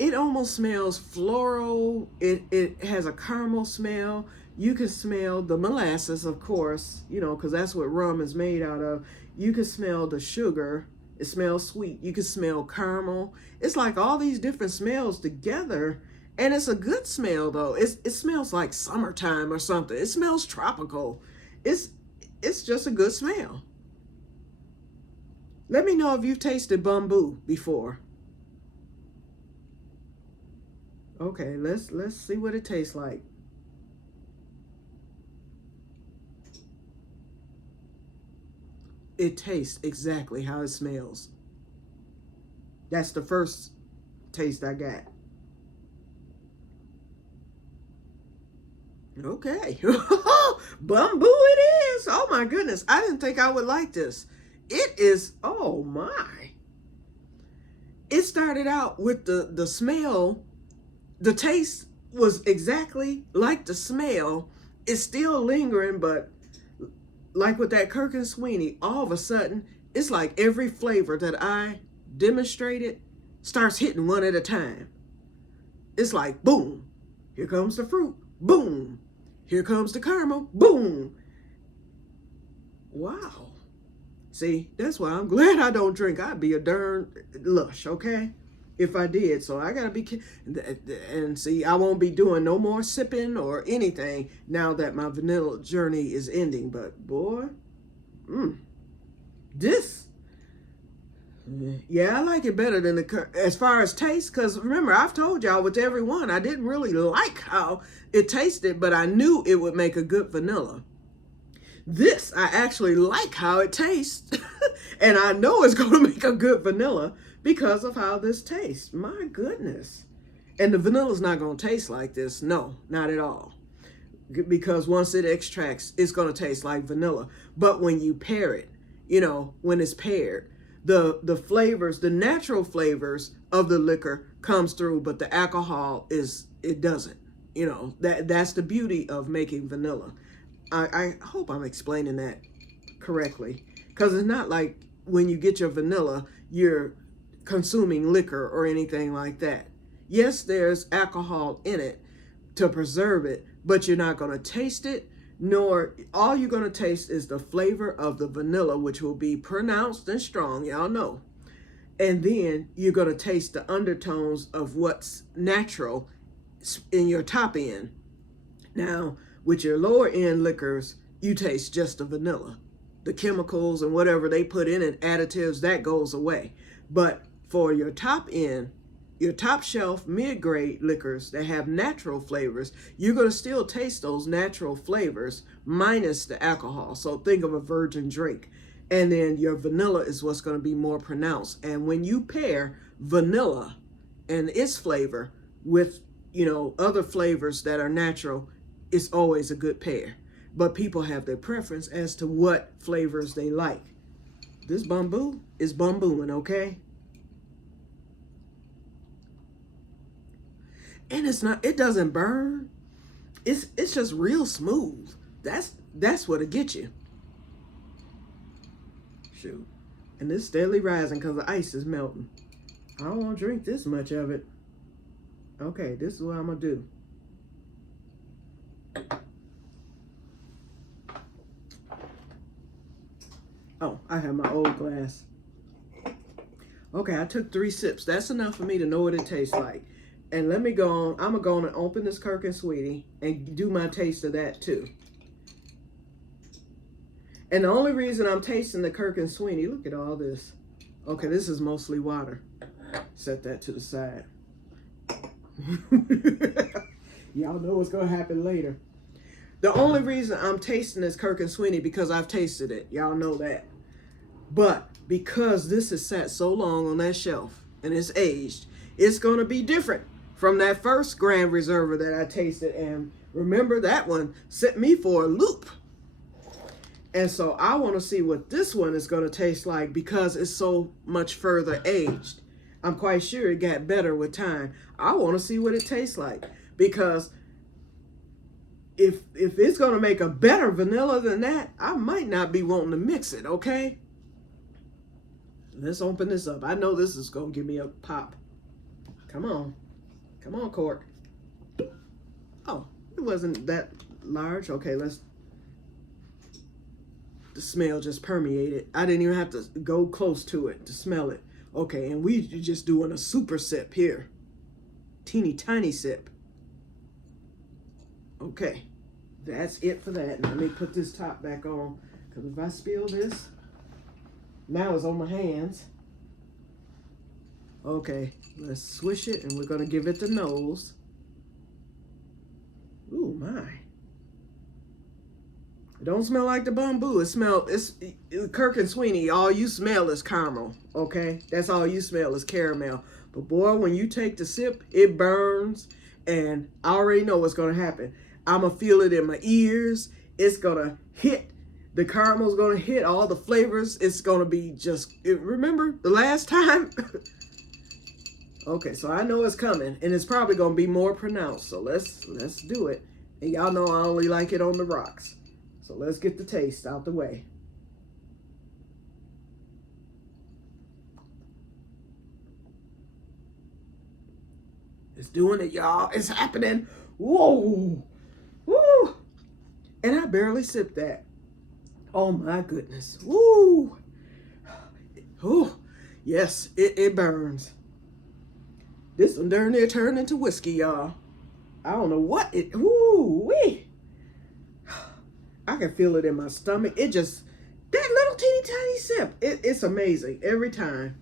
It almost smells floral. It has a caramel smell. You can smell the molasses, of course, you know, because that's what rum is made out of. You can smell the sugar. It smells sweet. You can smell caramel. It's like all these different smells together. And it's a good smell, though. It smells like summertime or something. It smells tropical. It's just a good smell. Let me know if you've tasted bamboo before. Okay, let's see what it tastes like. It tastes exactly how it smells. That's the first taste I got. Okay. Bamboo it is. Oh my goodness. I didn't think I would like this. It is, oh my. It started out with the smell. The taste was exactly like the smell. It's still lingering, but like with that Kirk and Sweeney, all of a sudden, it's like every flavor that I demonstrated starts hitting one at a time. It's like, boom, here comes the fruit, boom, here comes the caramel, boom. Wow. See, that's why I'm glad I don't drink. I'd be a darn lush, okay? If I did. So I gotta be, and see, I won't be doing no more sipping or anything now that my vanilla journey is ending. But boy, this, yeah, I like it better than as far as taste. Because remember, I've told y'all with every one, I didn't really like how it tasted, but I knew it would make a good vanilla. This, I actually like how it tastes, and I know it's going to make a good vanilla because of how this tastes. My goodness. And the vanilla's not going to taste like this. No, not at all. Because once it extracts, it's going to taste like vanilla. But when you pair it, you know, when it's paired, the flavors, the natural flavors of the liquor comes through, but the alcohol it doesn't. You know, that's the beauty of making vanilla. I hope I'm explaining that correctly, because it's not like when you get your vanilla, you're consuming liquor or anything like that. Yes, there's alcohol in it to preserve it, but you're not going to taste it, nor all you're going to taste is the flavor of the vanilla, which will be pronounced and strong, y'all know. And then you're going to taste the undertones of what's natural in your top end. Now, with your lower end liquors, you taste just the vanilla. The chemicals and whatever they put in it, additives, that goes away. But for your top end, your top shelf mid-grade liquors that have natural flavors, you're going to still taste those natural flavors minus the alcohol. So think of a virgin drink. And then your vanilla is what's going to be more pronounced. And when you pair vanilla and its flavor with, you know, other flavors that are natural, it's always a good pair. But people have their preference as to what flavors they like. This bamboo is bambooing, okay? And it doesn't burn. It's just real smooth. That's what'll get you. Shoot. And it's steadily rising because the ice is melting. I don't want to drink this much of it. Okay, this is what I'm gonna do. Oh, I have my old glass. Okay, I took 3 sips. That's enough for me to know what it tastes like. And let me go on. I'm going to go on and open this Kirk and Sweetie and do my taste of that too. And the only reason I'm tasting the Kirk and Sweetie, look at all this. Okay, this is mostly water. Set that to the side. Y'all know what's going to happen later. The only reason I'm tasting this Kirk and Sweetie because I've tasted it. Y'all know that. But because this has sat so long on that shelf and it's aged, it's going to be different from that first Grand Reserva that I tasted. And remember, that one set me for a loop. And so I want to see what this one is going to taste like because it's so much further aged. I'm quite sure it got better with time. I want to see what it tastes like, because if it's going to make a better vanilla than that, I might not be wanting to mix it, okay? Let's open this up. I know this is going to give me a pop. Come on. Come on, cork. Oh, it wasn't that large. Okay, let's... The smell just permeated. I didn't even have to go close to it to smell it. Okay, and we just doing a super sip here. Teeny tiny sip. Okay, that's it for that. Now let me put this top back on, because if I spill this, now it's on my hands. Okay, let's swish it, and we're gonna give it the nose. Ooh, my. It don't smell like the bamboo. It's Kirk and Sweeney, all you smell is caramel, okay? That's all you smell is caramel. But boy, when you take the sip, it burns, and I already know what's gonna happen. I'm gonna feel it in my ears. It's gonna hit, the caramel's gonna hit all the flavors. It's gonna be just, remember the last time? Okay, so I know it's coming, and it's probably gonna be more pronounced. So let's do it. And y'all know I only like it on the rocks. So let's get the taste out the way. It's doing it, y'all. It's happening. Whoa. Woo. And I barely sipped that. Oh my goodness. Woo. Ooh. Yes, it burns. This one darn near turned into whiskey, y'all. I don't know what it, woo wee. I can feel it in my stomach. It just, that little teeny tiny sip, it's amazing every time.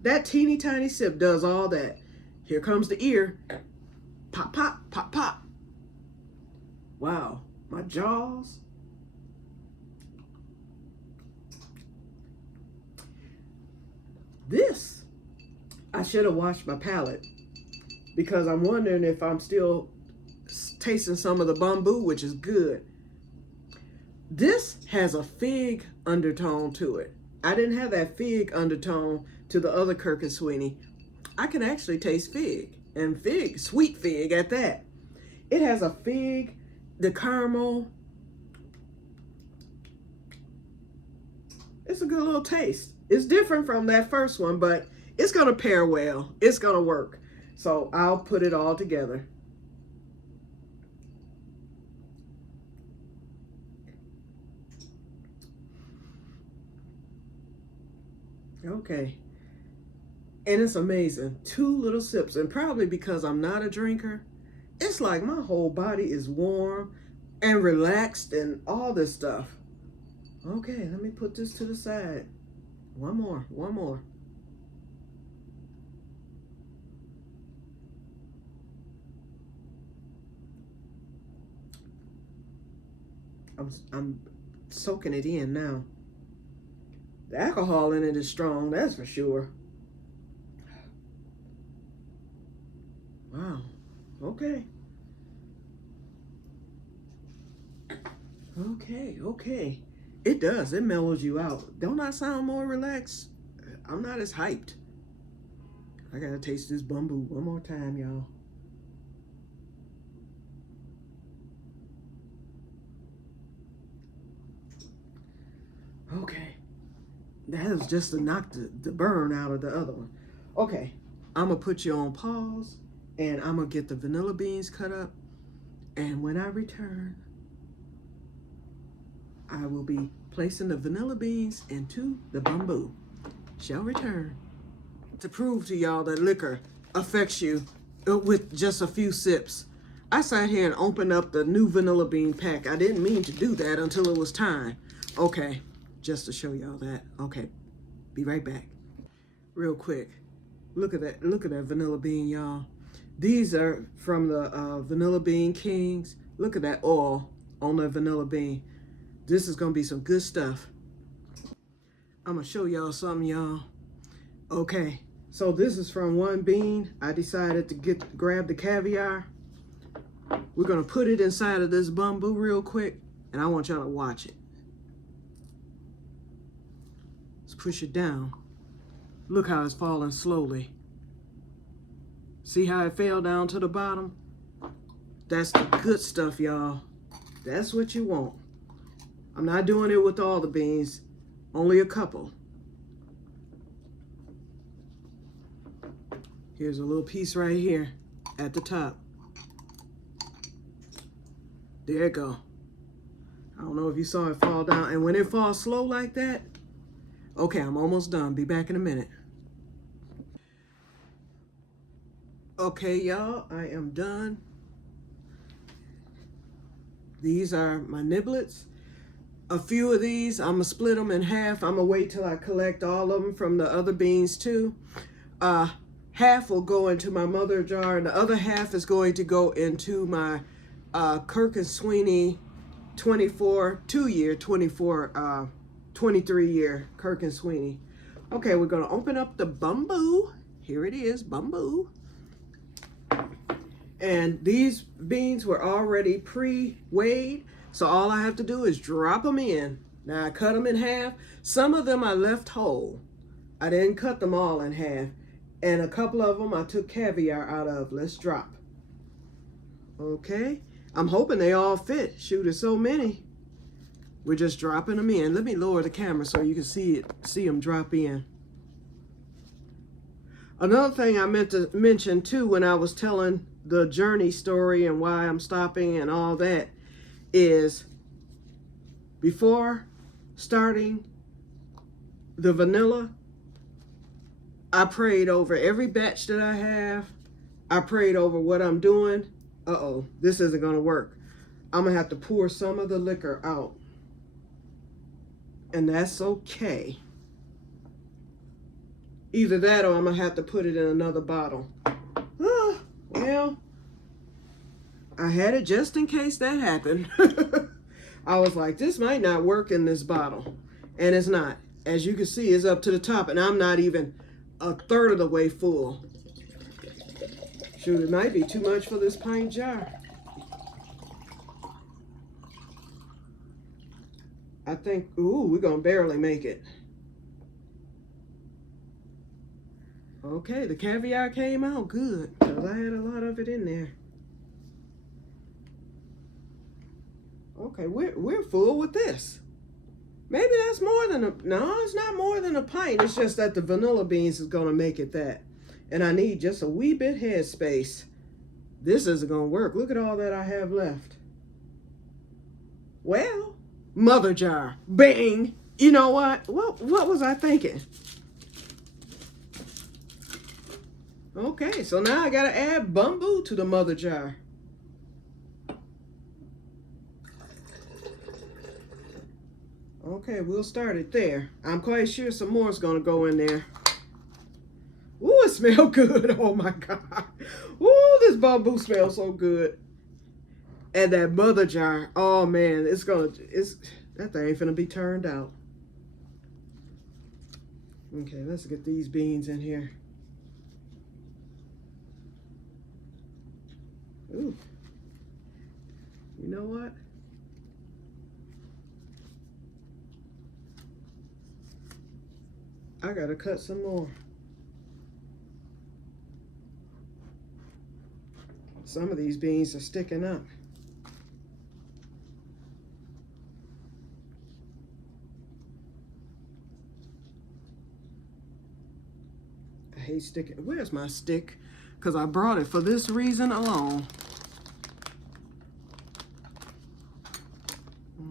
That teeny tiny sip does all that. Here comes the ear. Pop, pop, pop, pop. Wow, my jaws. This, I should have washed my palate, because I'm wondering if I'm still tasting some of the bamboo, which is good. This has a fig undertone to it. I didn't have that fig undertone to the other Kirk and Sweeney. I can actually taste fig, and fig, sweet fig at that. It has a fig, the caramel. It's a good little taste. It's different from that first one, but it's gonna pair well. It's gonna work. So I'll put it all together. Okay. And it's amazing. 2 little sips, and probably because I'm not a drinker, it's like my whole body is warm and relaxed and all this stuff. Okay, let me put this to the side. One more. I'm soaking it in now. The alcohol in it is strong, that's for sure. Wow. Okay. Okay. It does. It mellows you out. Don't I sound more relaxed? I'm not as hyped. I gotta taste this bamboo one more time, y'all. Okay. That was just to knock the burn out of the other one. Okay. I'm gonna put you on pause, and I'm gonna get the vanilla beans cut up. And when I return, I will be placing the vanilla beans into the bamboo. Shall return. To prove to y'all that liquor affects you with just a few sips, I sat here and opened up the new vanilla bean pack. I didn't mean to do that until it was time. Okay, just to show y'all that. Okay, be right back. Real quick, look at that vanilla bean, y'all. These are from the Vanilla Bean Kings. Look at that oil on the vanilla bean. This is gonna be some good stuff. I'm gonna show y'all something, y'all. Okay, so this is from one bean. I decided to grab the caviar. We're gonna put it inside of this bamboo real quick, and I want y'all to watch it. Let's push it down. Look how it's falling slowly. See how it fell down to the bottom? That's the good stuff, y'all. That's what you want. I'm not doing it with all the beans, only a couple. Here's a little piece right here at the top. There it go. I don't know if you saw it fall down. And when it falls slow like that, okay, I'm almost done. Be back in a minute. Okay, y'all, I am done. These are my niblets. A few of these, I'm gonna split them in half. I'm gonna wait till I collect all of them from the other beans too. Half will go into my mother jar, and the other half is going to go into my Kirk and Sweeney 23-year Kirk and Sweeney. Okay, we're gonna open up the bamboo. Here it is, bamboo. And these beans were already pre-weighed, so all I have to do is drop them in. Now I cut them in half. Some of them I left whole. I didn't cut them all in half. And a couple of them I took caviar out of. Let's drop. Okay. I'm hoping they all fit. Shoot, there's so many. We're just dropping them in. Let me lower the camera so you can see them drop in. Another thing I meant to mention too when I was telling the journey story and why I'm stopping and all that is before starting the vanilla, I prayed over every batch that I have. I prayed over what I'm doing. Uh-oh, this isn't going to work. I'm going to have to pour some of the liquor out. And that's okay. Either that or I'm going to have to put it in another bottle. Well, I had it just in case that happened. I was like, this might not work in this bottle. And it's not. As you can see, it's up to the top, and I'm not even a third of the way full. Shoot, it might be too much for this pint jar. I think, ooh, we're going to barely make it. Okay, the caviar came out good because I had a lot of it in there. Okay, we're full with this. Maybe that's more than no, it's not more than a pint. It's just that the vanilla beans is going to make it that. And I need just a wee bit head space. This isn't going to work. Look at all that I have left. Well, mother jar. Bang. You know what? What was I thinking? Okay, so now I got to add bamboo to the mother jar. Okay, we'll start it there. I'm quite sure some more is going to go in there. Ooh, it smells good. Oh my God. Ooh, this bamboo smells so good. And that mother jar, oh man, that thing ain't finna be turned out. Okay, let's get these beans in here. Ooh. You know what? I gotta cut some more. Some of these beans are sticking up. I hate sticking. Where's my stick? Because I brought it for this reason alone.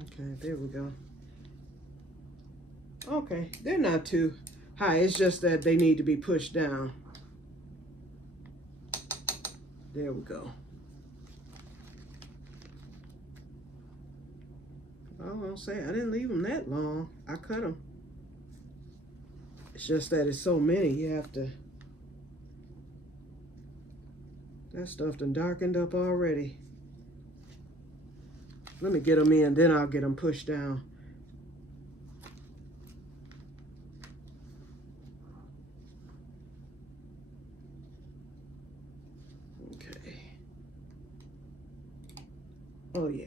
Okay, there we go. Okay, they're not too high. It's just that they need to be pushed down. There we go. I won't say I didn't leave them that long. I cut them. It's just that it's so many. You have to. That stuff done darkened up already. Let me get them in, then I'll get them pushed down. Okay. Oh yeah.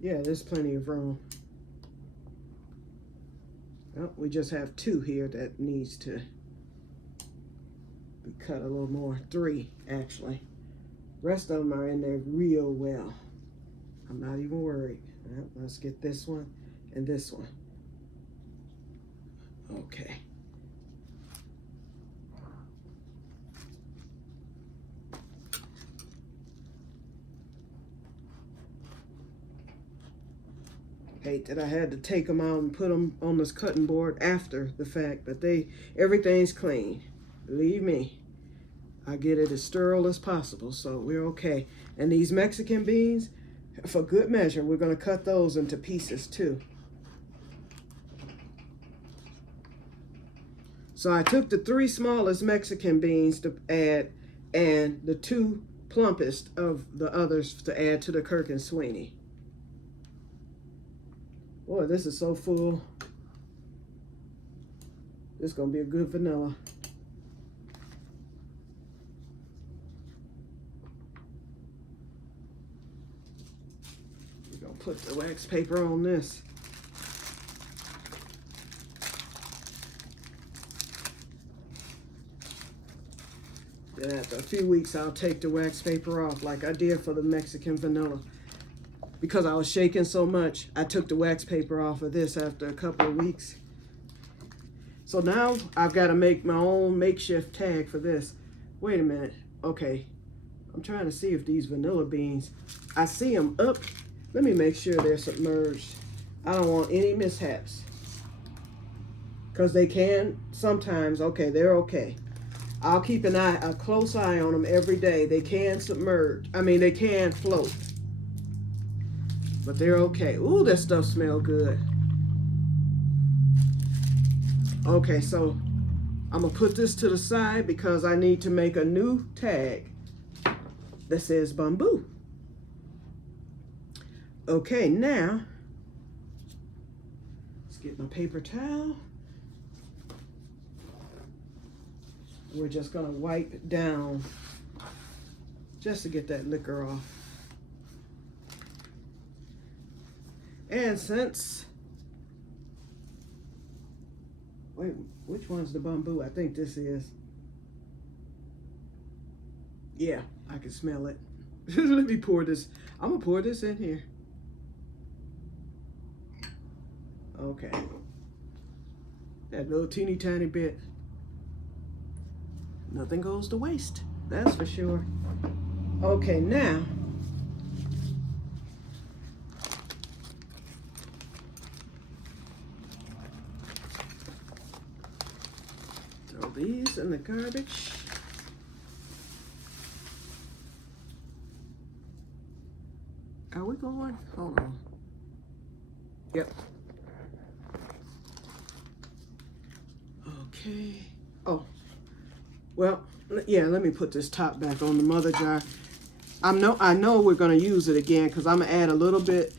Yeah, there's plenty of room. Oh, we just have two here that needs to be cut a little more, 3 actually. Rest of them are in there real well. I'm not even worried. Let's get this one and this one. Okay. Hate that I had to take them out and put them on this cutting board after the fact, but everything's clean. Believe me, I get it as sterile as possible, so we're okay. And these Mexican beans, for good measure, we're going to cut those into pieces too. So I took the 3 smallest Mexican beans to add and the 2 plumpest of the others to add to the Kirk and Sweeney. Boy, this is so full. This is going to be a good vanilla. We're going to put the wax paper on this. Then after a few weeks, I'll take the wax paper off like I did for the Mexican vanilla. Because I was shaking so much, I took the wax paper off of this after a couple of weeks. So now I've got to make my own makeshift tag for this. Wait a minute. Okay. I'm trying to see if these vanilla beans, I see them up. Let me make sure they're submerged. I don't want any mishaps. Because they can sometimes, okay, they're okay. I'll keep a close eye on them every day. They can submerge. I mean, they can float. But they're okay. Ooh, that stuff smells good. Okay, so I'm going to put this to the side because I need to make a new tag that says bamboo. Okay, now, let's get my paper towel. We're just going to wipe down just to get that liquor off. And since, wait, which one's the bamboo? I think this is. Yeah, I can smell it. Let me pour this. I'm going to pour this in here. Okay. That little teeny tiny bit. Nothing goes to waste. That's for sure. Okay, now. Throw these in the garbage. Are we going? Hold on. Yep. Okay. Oh. Well, yeah, let me put this top back on the mother jar. I know we're going to use it again because I'm going to add a little bit.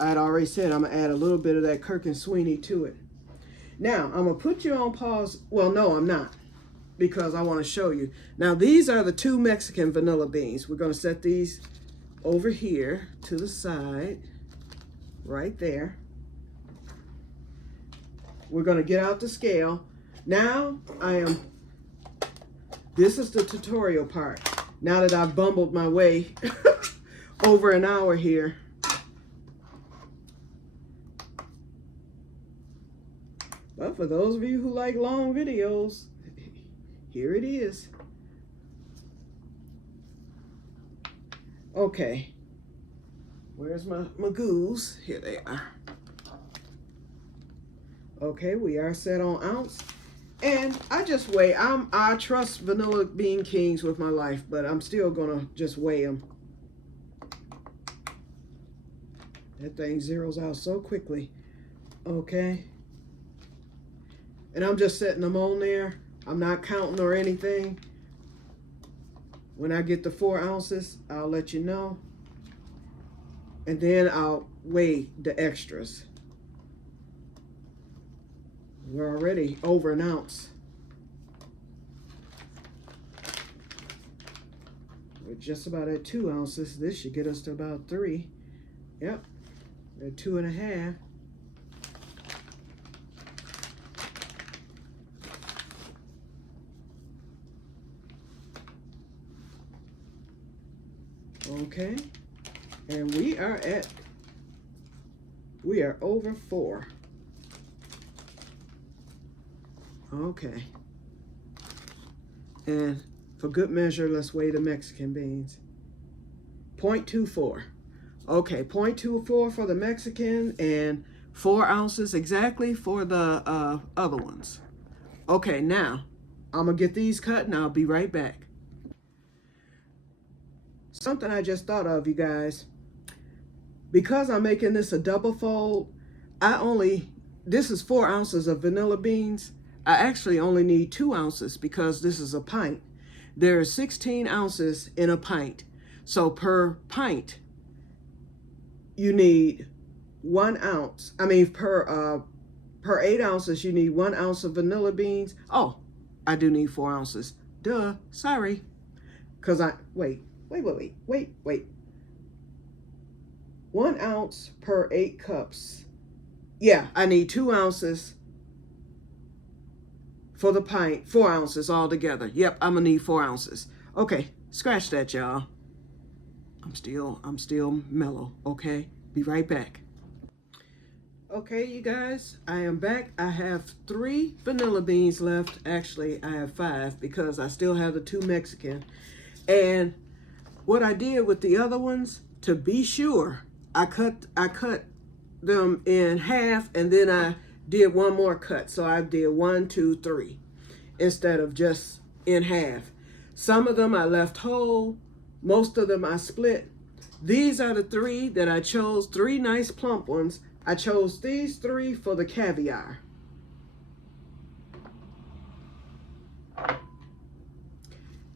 I'd already said I'm going to add a little bit of that Kirk and Sweeney to it. Now, I'm going to put you on pause. Well, no, I'm not, because I want to show you. Now, these are the 2 Mexican vanilla beans. We're going to set these over here to the side, right there. We're going to get out the scale. Now, this is the tutorial part. Now that I've bumbled my way over an hour here. But for those of you who like long videos, here it is. Okay. Where's my goos? Here they are. Okay, we are set on ounce. And I just weigh. I trust Vanilla Bean Kings with my life, but I'm still gonna just weigh them. That thing zeroes out so quickly. Okay. And I'm just setting them on there. I'm not counting or anything. When I get the 4 ounces, I'll let you know. And then I'll weigh the extras. We're already over an ounce. We're just about at 2 ounces. This should get us to about 3. Yep, we're at 2.5. Okay. And we are over 4. Okay. And for good measure, let's weigh the Mexican beans. 0.24. Okay, 0.24 for the Mexican and 4 ounces exactly for the other ones. Okay, now I'm gonna get these cut and I'll be right back. Something I just thought of, you guys. Because I'm making this a double fold, this is 4 ounces of vanilla beans. I actually only need 2 ounces because this is a pint. There are 16 ounces in a pint. So per pint, you need 1 ounce. I mean, per 8 ounces, you need 1 ounce of vanilla beans. Oh, I do need 4 ounces. Duh, sorry. Because wait. 1 ounce per 8 cups. Yeah, I need 2 ounces for the pint, 4 ounces altogether. Yep, I'm gonna need 4 ounces. Okay, scratch that, y'all. I'm still mellow, okay? Be right back. Okay, you guys, I am back. I have 3 vanilla beans left. Actually, I have 5 because I still have the 2 Mexican. And what I did with the other ones, to be sure, I cut them in half and then I did one more cut. So I did 1, 2, 3 instead of just in half. Some of them I left whole. Most of them I split. These are the 3 that I chose, 3 nice plump ones. I chose these 3 for the caviar.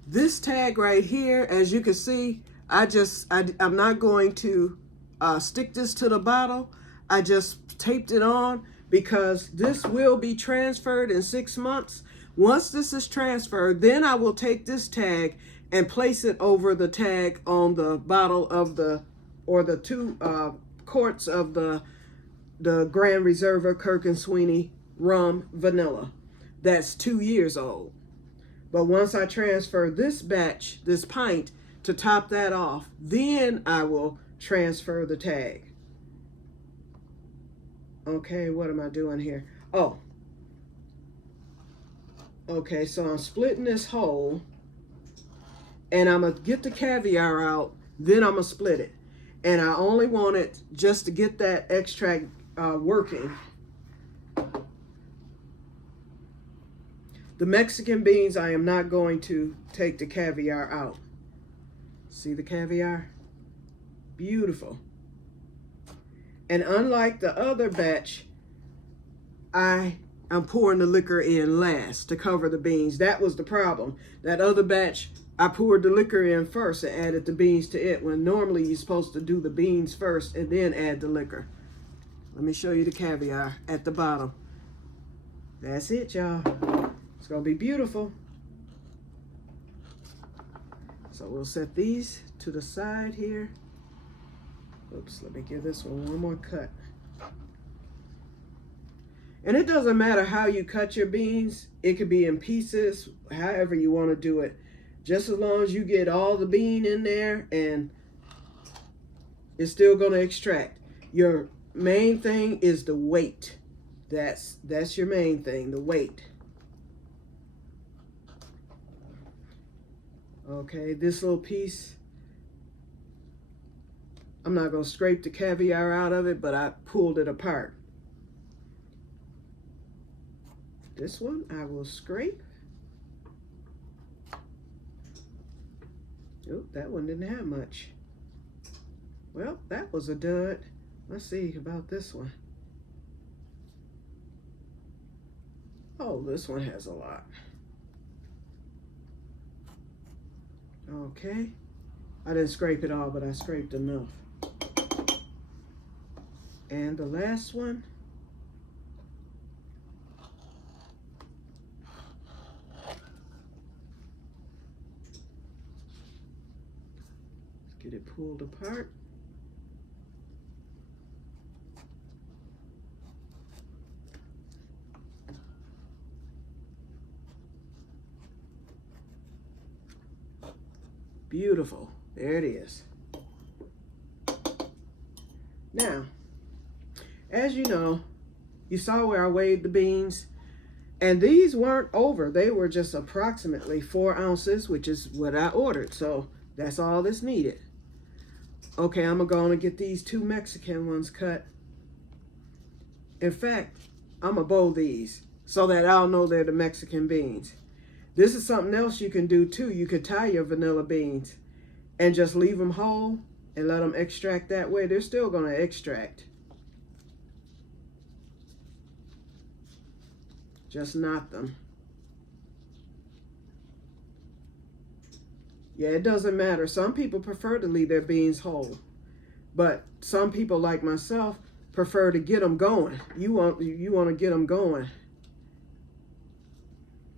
This tag right here, as you can see, I'm not going to stick this to the bottle. I just taped it on because this will be transferred in 6 months. Once this is transferred, then I will take this tag and place it over the tag on the bottle of the 2 quarts of the Grand Reserva Kirk and Sweeney rum vanilla. That's 2 years old. But once I transfer this batch, this pint, to top that off, then I will transfer the tag. Okay, what am I doing here? Oh. Okay, so I'm splitting this whole, and I'm going to get the caviar out, then I'm going to split it. And I only want it just to get that extract working. The Mexican beans, I am not going to take the caviar out. See the caviar? Beautiful. And unlike the other batch, I'm pouring the liquor in last to cover the beans. That was the problem. That other batch, I poured the liquor in first and added the beans to it, when normally you're supposed to do the beans first and then add the liquor. Let me show you the caviar at the bottom. That's it, y'all. It's gonna be beautiful. So we'll set these to the side here. Oops, let me give this one more cut. And it doesn't matter how you cut your beans. It could be in pieces, however you want to do it. Just as long as you get all the bean in there and it's still going to extract. Your main thing is the weight. That's your main thing, the weight. Okay, this little piece, I'm not going to scrape the caviar out of it, but I pulled it apart. This one I will scrape. Oh, that one didn't have much. Well, that was a dud. Let's see about this one. Oh, this one has a lot. Okay. I didn't scrape it all, but I scraped enough. And the last one. Let's get it pulled apart. Beautiful. There it is. Now, as you know, you saw where I weighed the beans, and these weren't over. They were just approximately 4 ounces, which is what I ordered. So that's all that's needed. Okay, I'm going to get these 2 Mexican ones cut. In fact, I'm going to bowl these so that I'll know they're the Mexican beans. This is something else you can do too. You could tie your vanilla beans and just leave them whole and let them extract that way. They're still going to extract. Just knot them. Yeah, it doesn't matter. Some people prefer to leave their beans whole, but some people like myself prefer to get them going. You want to get them going.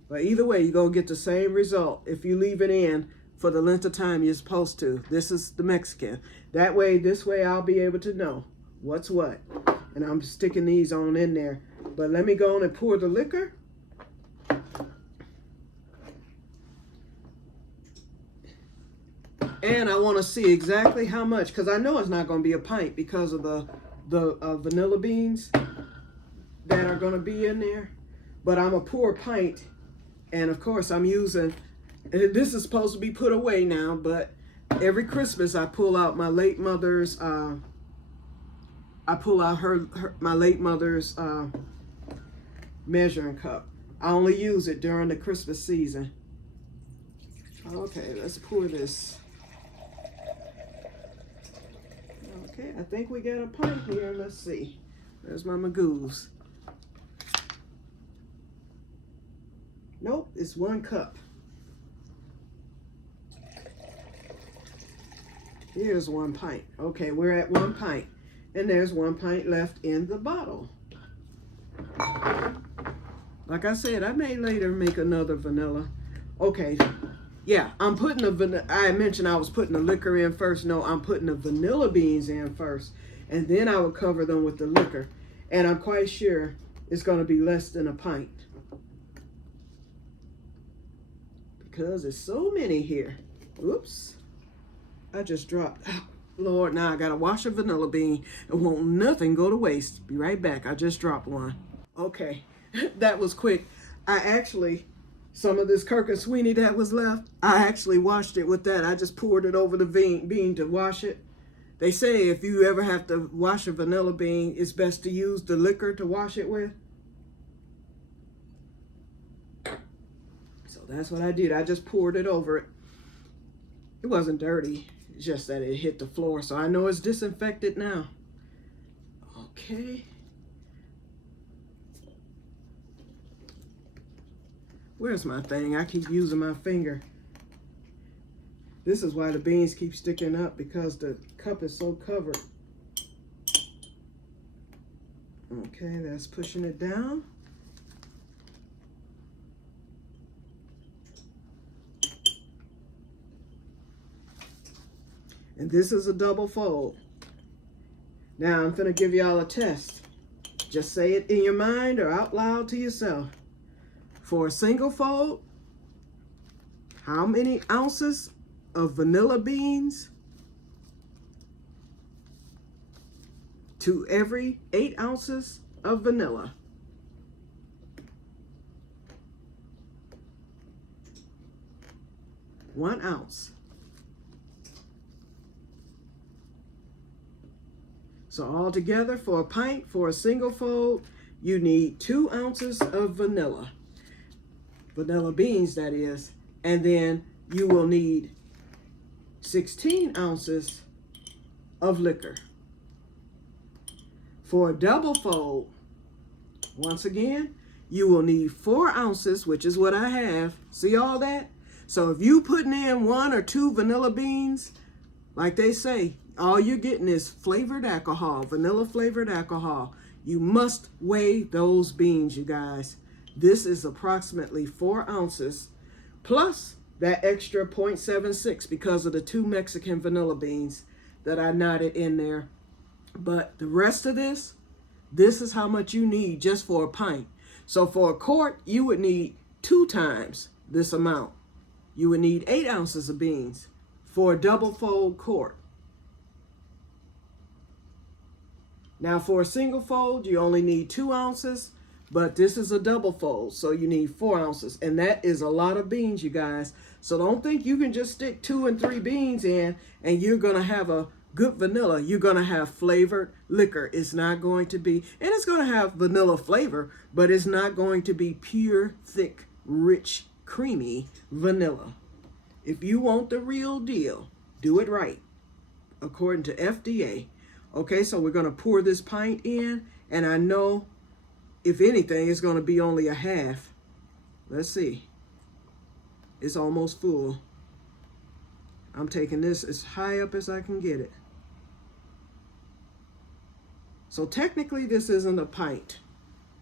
But either way, you're going to get the same result if you leave it in for the length of time you're supposed to. This is the Mexican. That way, this way I'll be able to know what's what. And I'm sticking these on in there. But let me go on and pour the liquor. And I want to see exactly how much, because I know it's not going to be a pint because of the vanilla beans that are going to be in there. But I'm going to pour a pint. And of course, I'm using, this is supposed to be put away now, but every Christmas I pull out my late mother's, my late mother's measuring cup. I only use it during the Christmas season. Okay, let's pour this. Okay, I think we got a pint here. Let's see. There's my magoos. Nope, it's 1 cup. Here's 1 pint. Okay, we're at 1 pint. And there's 1 pint left in the bottle. Like I said, I may later make another vanilla. Okay, yeah, I'm putting the vanilla. I mentioned I was putting the liquor in first. No, I'm putting the vanilla beans in first. And then I will cover them with the liquor. And I'm quite sure it's going to be less than a pint. Because there's so many here. Oops. I just dropped. Oh, Lord, now I got to wash a vanilla bean. And won't nothing go to waste. Be right back. I just dropped one. Okay. That was quick. I actually, some of this Kirk and Sweeney that was left, I actually washed it with that. I just poured it over the bean to wash it. They say if you ever have to wash a vanilla bean, it's best to use the liquor to wash it with. So that's what I did. I just poured it over it. It wasn't dirty. It's just that it hit the floor. So I know it's disinfected now. Okay. Where's my thing? I keep using my finger. This is why the beans keep sticking up, because the cup is so covered. Okay, that's pushing it down. And this is a double fold. Now I'm gonna give y'all a test. Just say it in your mind or out loud to yourself. For a single fold, how many ounces of vanilla beans to every 8 ounces of vanilla? One ounce. So altogether, for a pint, for a single fold, you need 2 ounces of vanilla. Vanilla beans, that is. And then you will need 16 ounces of liquor. For a double fold, once again, you will need 4 ounces, which is what I have. See all that? So if you putting in 1 or 2 vanilla beans, like they say, all you're getting is flavored alcohol, vanilla flavored alcohol. You must weigh those beans, you guys. This is approximately 4 ounces plus that extra 0.76 because of the 2 Mexican vanilla beans that I knotted in there. But the rest of this is how much you need just for a pint. So for a quart, you would need 2 times this amount. You would need 8 ounces of beans for a double fold quart. Now for a single fold, you only need 2 ounces, but this is a double fold, so you need 4 ounces. And that is a lot of beans, you guys. So don't think you can just stick 2 and 3 beans in and you're gonna have a good vanilla. You're gonna have flavored liquor. It's not going to be, and it's gonna have vanilla flavor, but it's not going to be pure, thick, rich, creamy vanilla. If you want the real deal, do it right, according to FDA. Okay, so we're gonna pour this pint in, and I know, if anything, it's gonna be only a half. Let's see. It's almost full. I'm taking this as high up as I can get it. So technically this isn't a pint.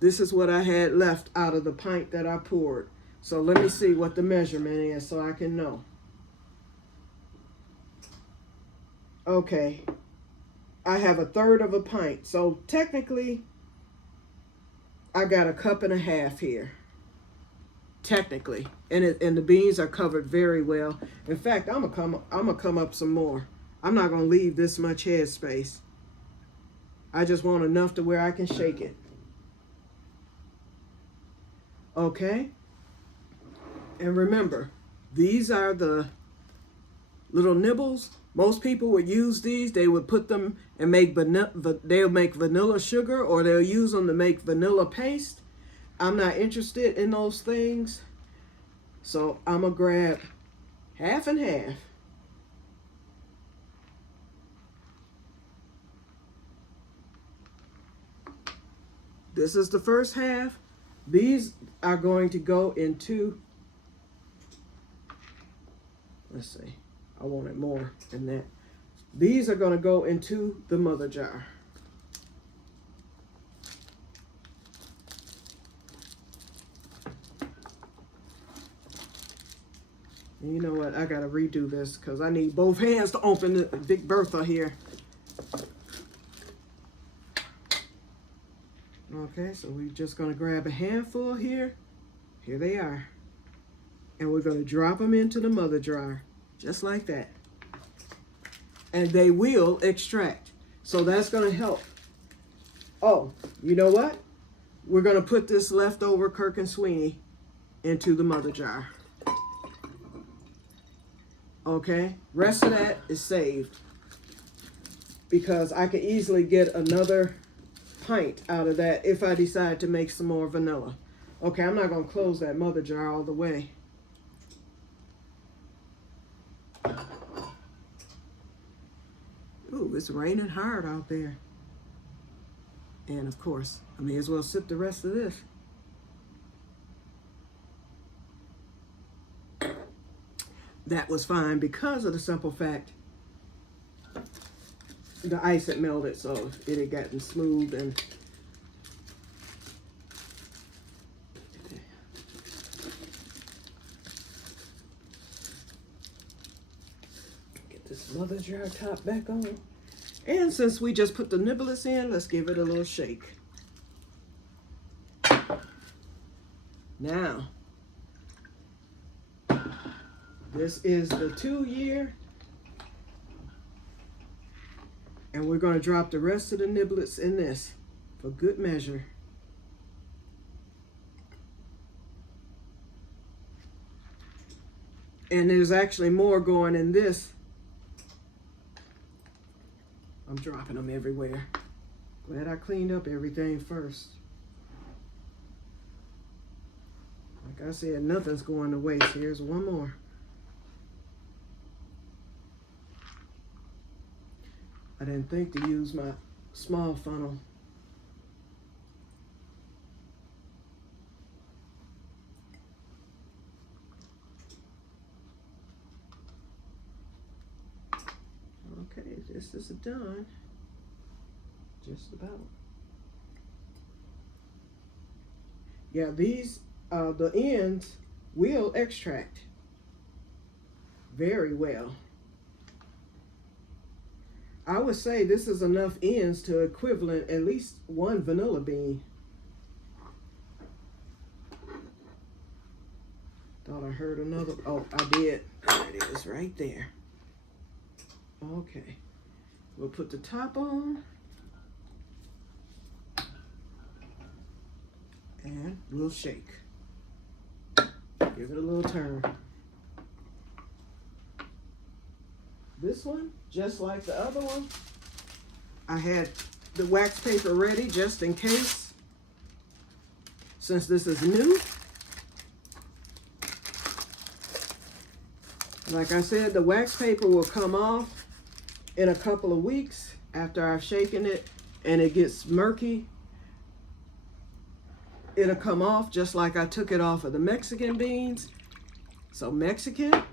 This is what I had left out of the pint that I poured. So let me see what the measurement is so I can know. Okay, I have 1/3 of a pint. So technically I got 1.5 cups here. Technically, and the beans are covered very well. In fact, I'm gonna come up some more. I'm not gonna leave this much head space. I just want enough to where I can shake it. Okay. And remember, these are the little nibbles. Most people would use these. They would put them and they'll make vanilla sugar, or they'll use them to make vanilla paste. I'm not interested in those things. So I'm gonna grab half and half. This is the first half. These are going to go into, let's see, I wanted more than that. These are going to go into the mother jar. And you know what? I got to redo this because I need both hands to open the Big Bertha here. Okay, so we're just going to grab a handful here. Here they are. And we're going to drop them into the mother jar, just like that. And they will extract. So that's going to help. Oh, you know what? We're going to put this leftover Kirk and Sweeney into the mother jar. Okay, rest of that is saved because I could easily get another pint out of that if I decide to make some more vanilla. Okay, I'm not going to close that mother jar all the way. Ooh, it's raining hard out there. And of course, I may as well sip the rest of this. That was fine because of the simple fact the ice had melted, so it had gotten smooth and get this mother jar top back on. And since we just put the niblets in, let's give it a little shake. Now, this is the 2-year. And we're going to drop the rest of the niblets in this for good measure. And there's actually more going in this. I'm dropping them everywhere. Glad I cleaned up everything first. Like I said, nothing's going to waste. Here's one more. I didn't think to use my small funnel. Okay, this is done. Just about. Yeah, these, the ends will extract very well. I would say this is enough ends to equivalent at least one vanilla bean. Thought I heard another. Oh, I did. There it is, right there. Okay. We'll put the top on. And we'll shake. Give it a little turn. This one, just like the other one, I had the wax paper ready just in case. Since this is new, like I said, the wax paper will come off in a couple of weeks after I've shaken it and it gets murky. It'll come off just like I took it off of the Mexican beans. So Mexican,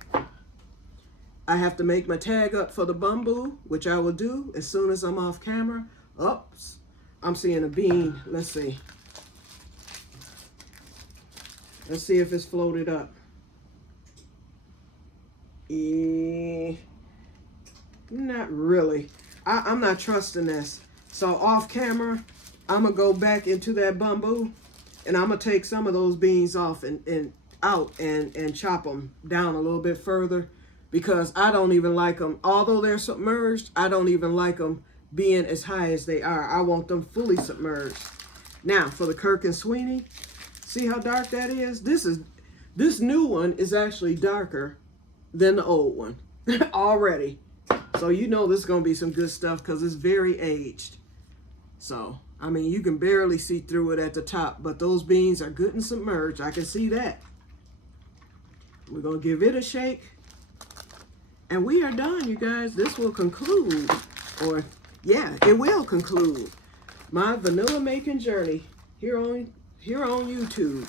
I have to make my tag up for the bamboo, which I will do as soon as I'm off camera. Oops, I'm seeing a bean. Let's see. Let's see if it's floated up. Not really. I'm not trusting this. So off camera, I'm gonna go back into that bamboo and I'm gonna take some of those beans off and out and chop them down a little bit further, because I don't even like them, although they're submerged, I don't even like them being as high as they are. I want them fully submerged. Now for the Kirk and Sweeney, see how dark that is? This new one is actually darker than the old one already. So you know this is gonna be some good stuff because it's very aged. So, I mean, you can barely see through it at the top, but those beans are good and submerged. I can see that. We're gonna give it a shake. And we are done, you guys. This will conclude, or yeah, it will conclude my vanilla making journey here on YouTube.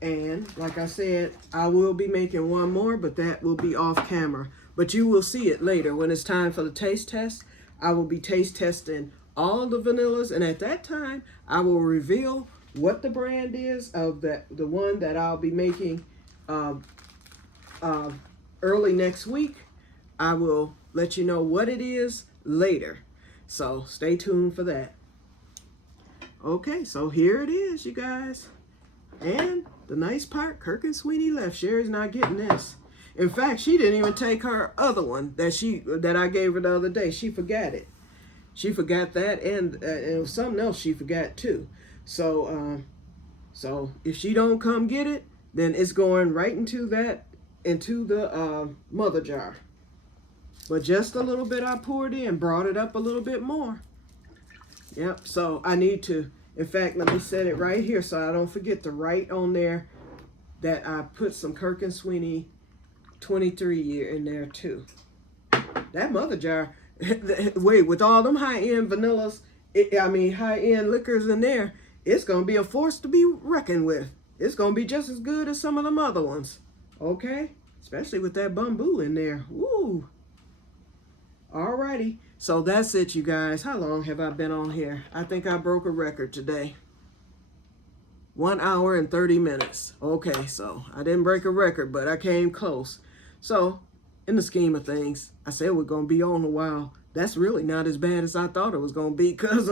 And like I said, I will be making one more, but that will be off camera. But you will see it later when it's time for the taste test. I will be taste testing all the vanillas, and at that time, I will reveal what the brand is of the one that I'll be making early next week. I will let you know what it is later. So stay tuned for that. Okay, so here it is, you guys. And the nice part, Kirk and Sweeney left. Sherry's not getting this. In fact, she didn't even take her other one that I gave her the other day. She forgot it. She forgot that, and it was something else she forgot too. So, so if she don't come get it, then it's going right into the mother jar. But just a little bit I poured in, brought it up a little bit more. Yep. So I need to. In fact, let me set it right here so I don't forget to write on there that I put some Kirk and Sweeney 23 year in there too. That mother jar, wait, with all them high-end vanillas, high-end liquors in there, it's going to be a force to be reckoned with. It's going to be just as good as some of them other ones. Okay? Especially with that bamboo in there. Woo! Alrighty. So that's it, you guys. How long have I been on here? I think I broke a record today. 1 hour and 30 minutes. Okay, so I didn't break a record, but I came close. So, in the scheme of things, I said we're going to be on a while. That's really not as bad as I thought it was going to be, because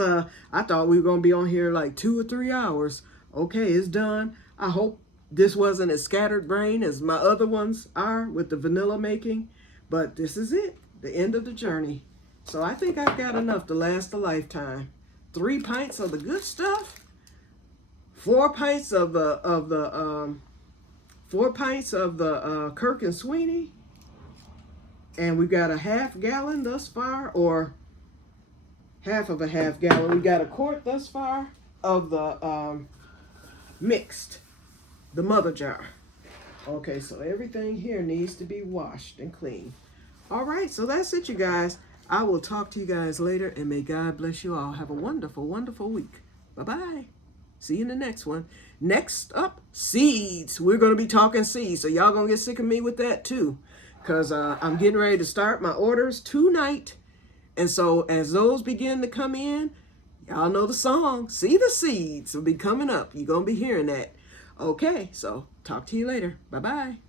I thought we were going to be on here like 2 or 3 hours. Okay, it's done. I hope this wasn't as scattered brain as my other ones are with the vanilla making, but this is it, the end of the journey. So I think I've got enough to last a lifetime. 3 pints of the good stuff, 4 pints of the 4 pints of the Kirk and Sweeney, and we've got a half gallon thus far, or half of a half gallon. We got a quart thus far of the mixed, the mother jar. Okay, so everything here needs to be washed and cleaned. All right, so that's it, you guys. I will talk to you guys later, and may God bless you all. Have a wonderful, wonderful week. Bye-bye. See you in the next one. Next up, seeds. We're going to be talking seeds, so y'all going to get sick of me with that too, because I'm getting ready to start my orders tonight. And so as those begin to come in, y'all know the song, See the Seeds will be coming up. You're going to be hearing that. Okay, so talk to you later. Bye-bye.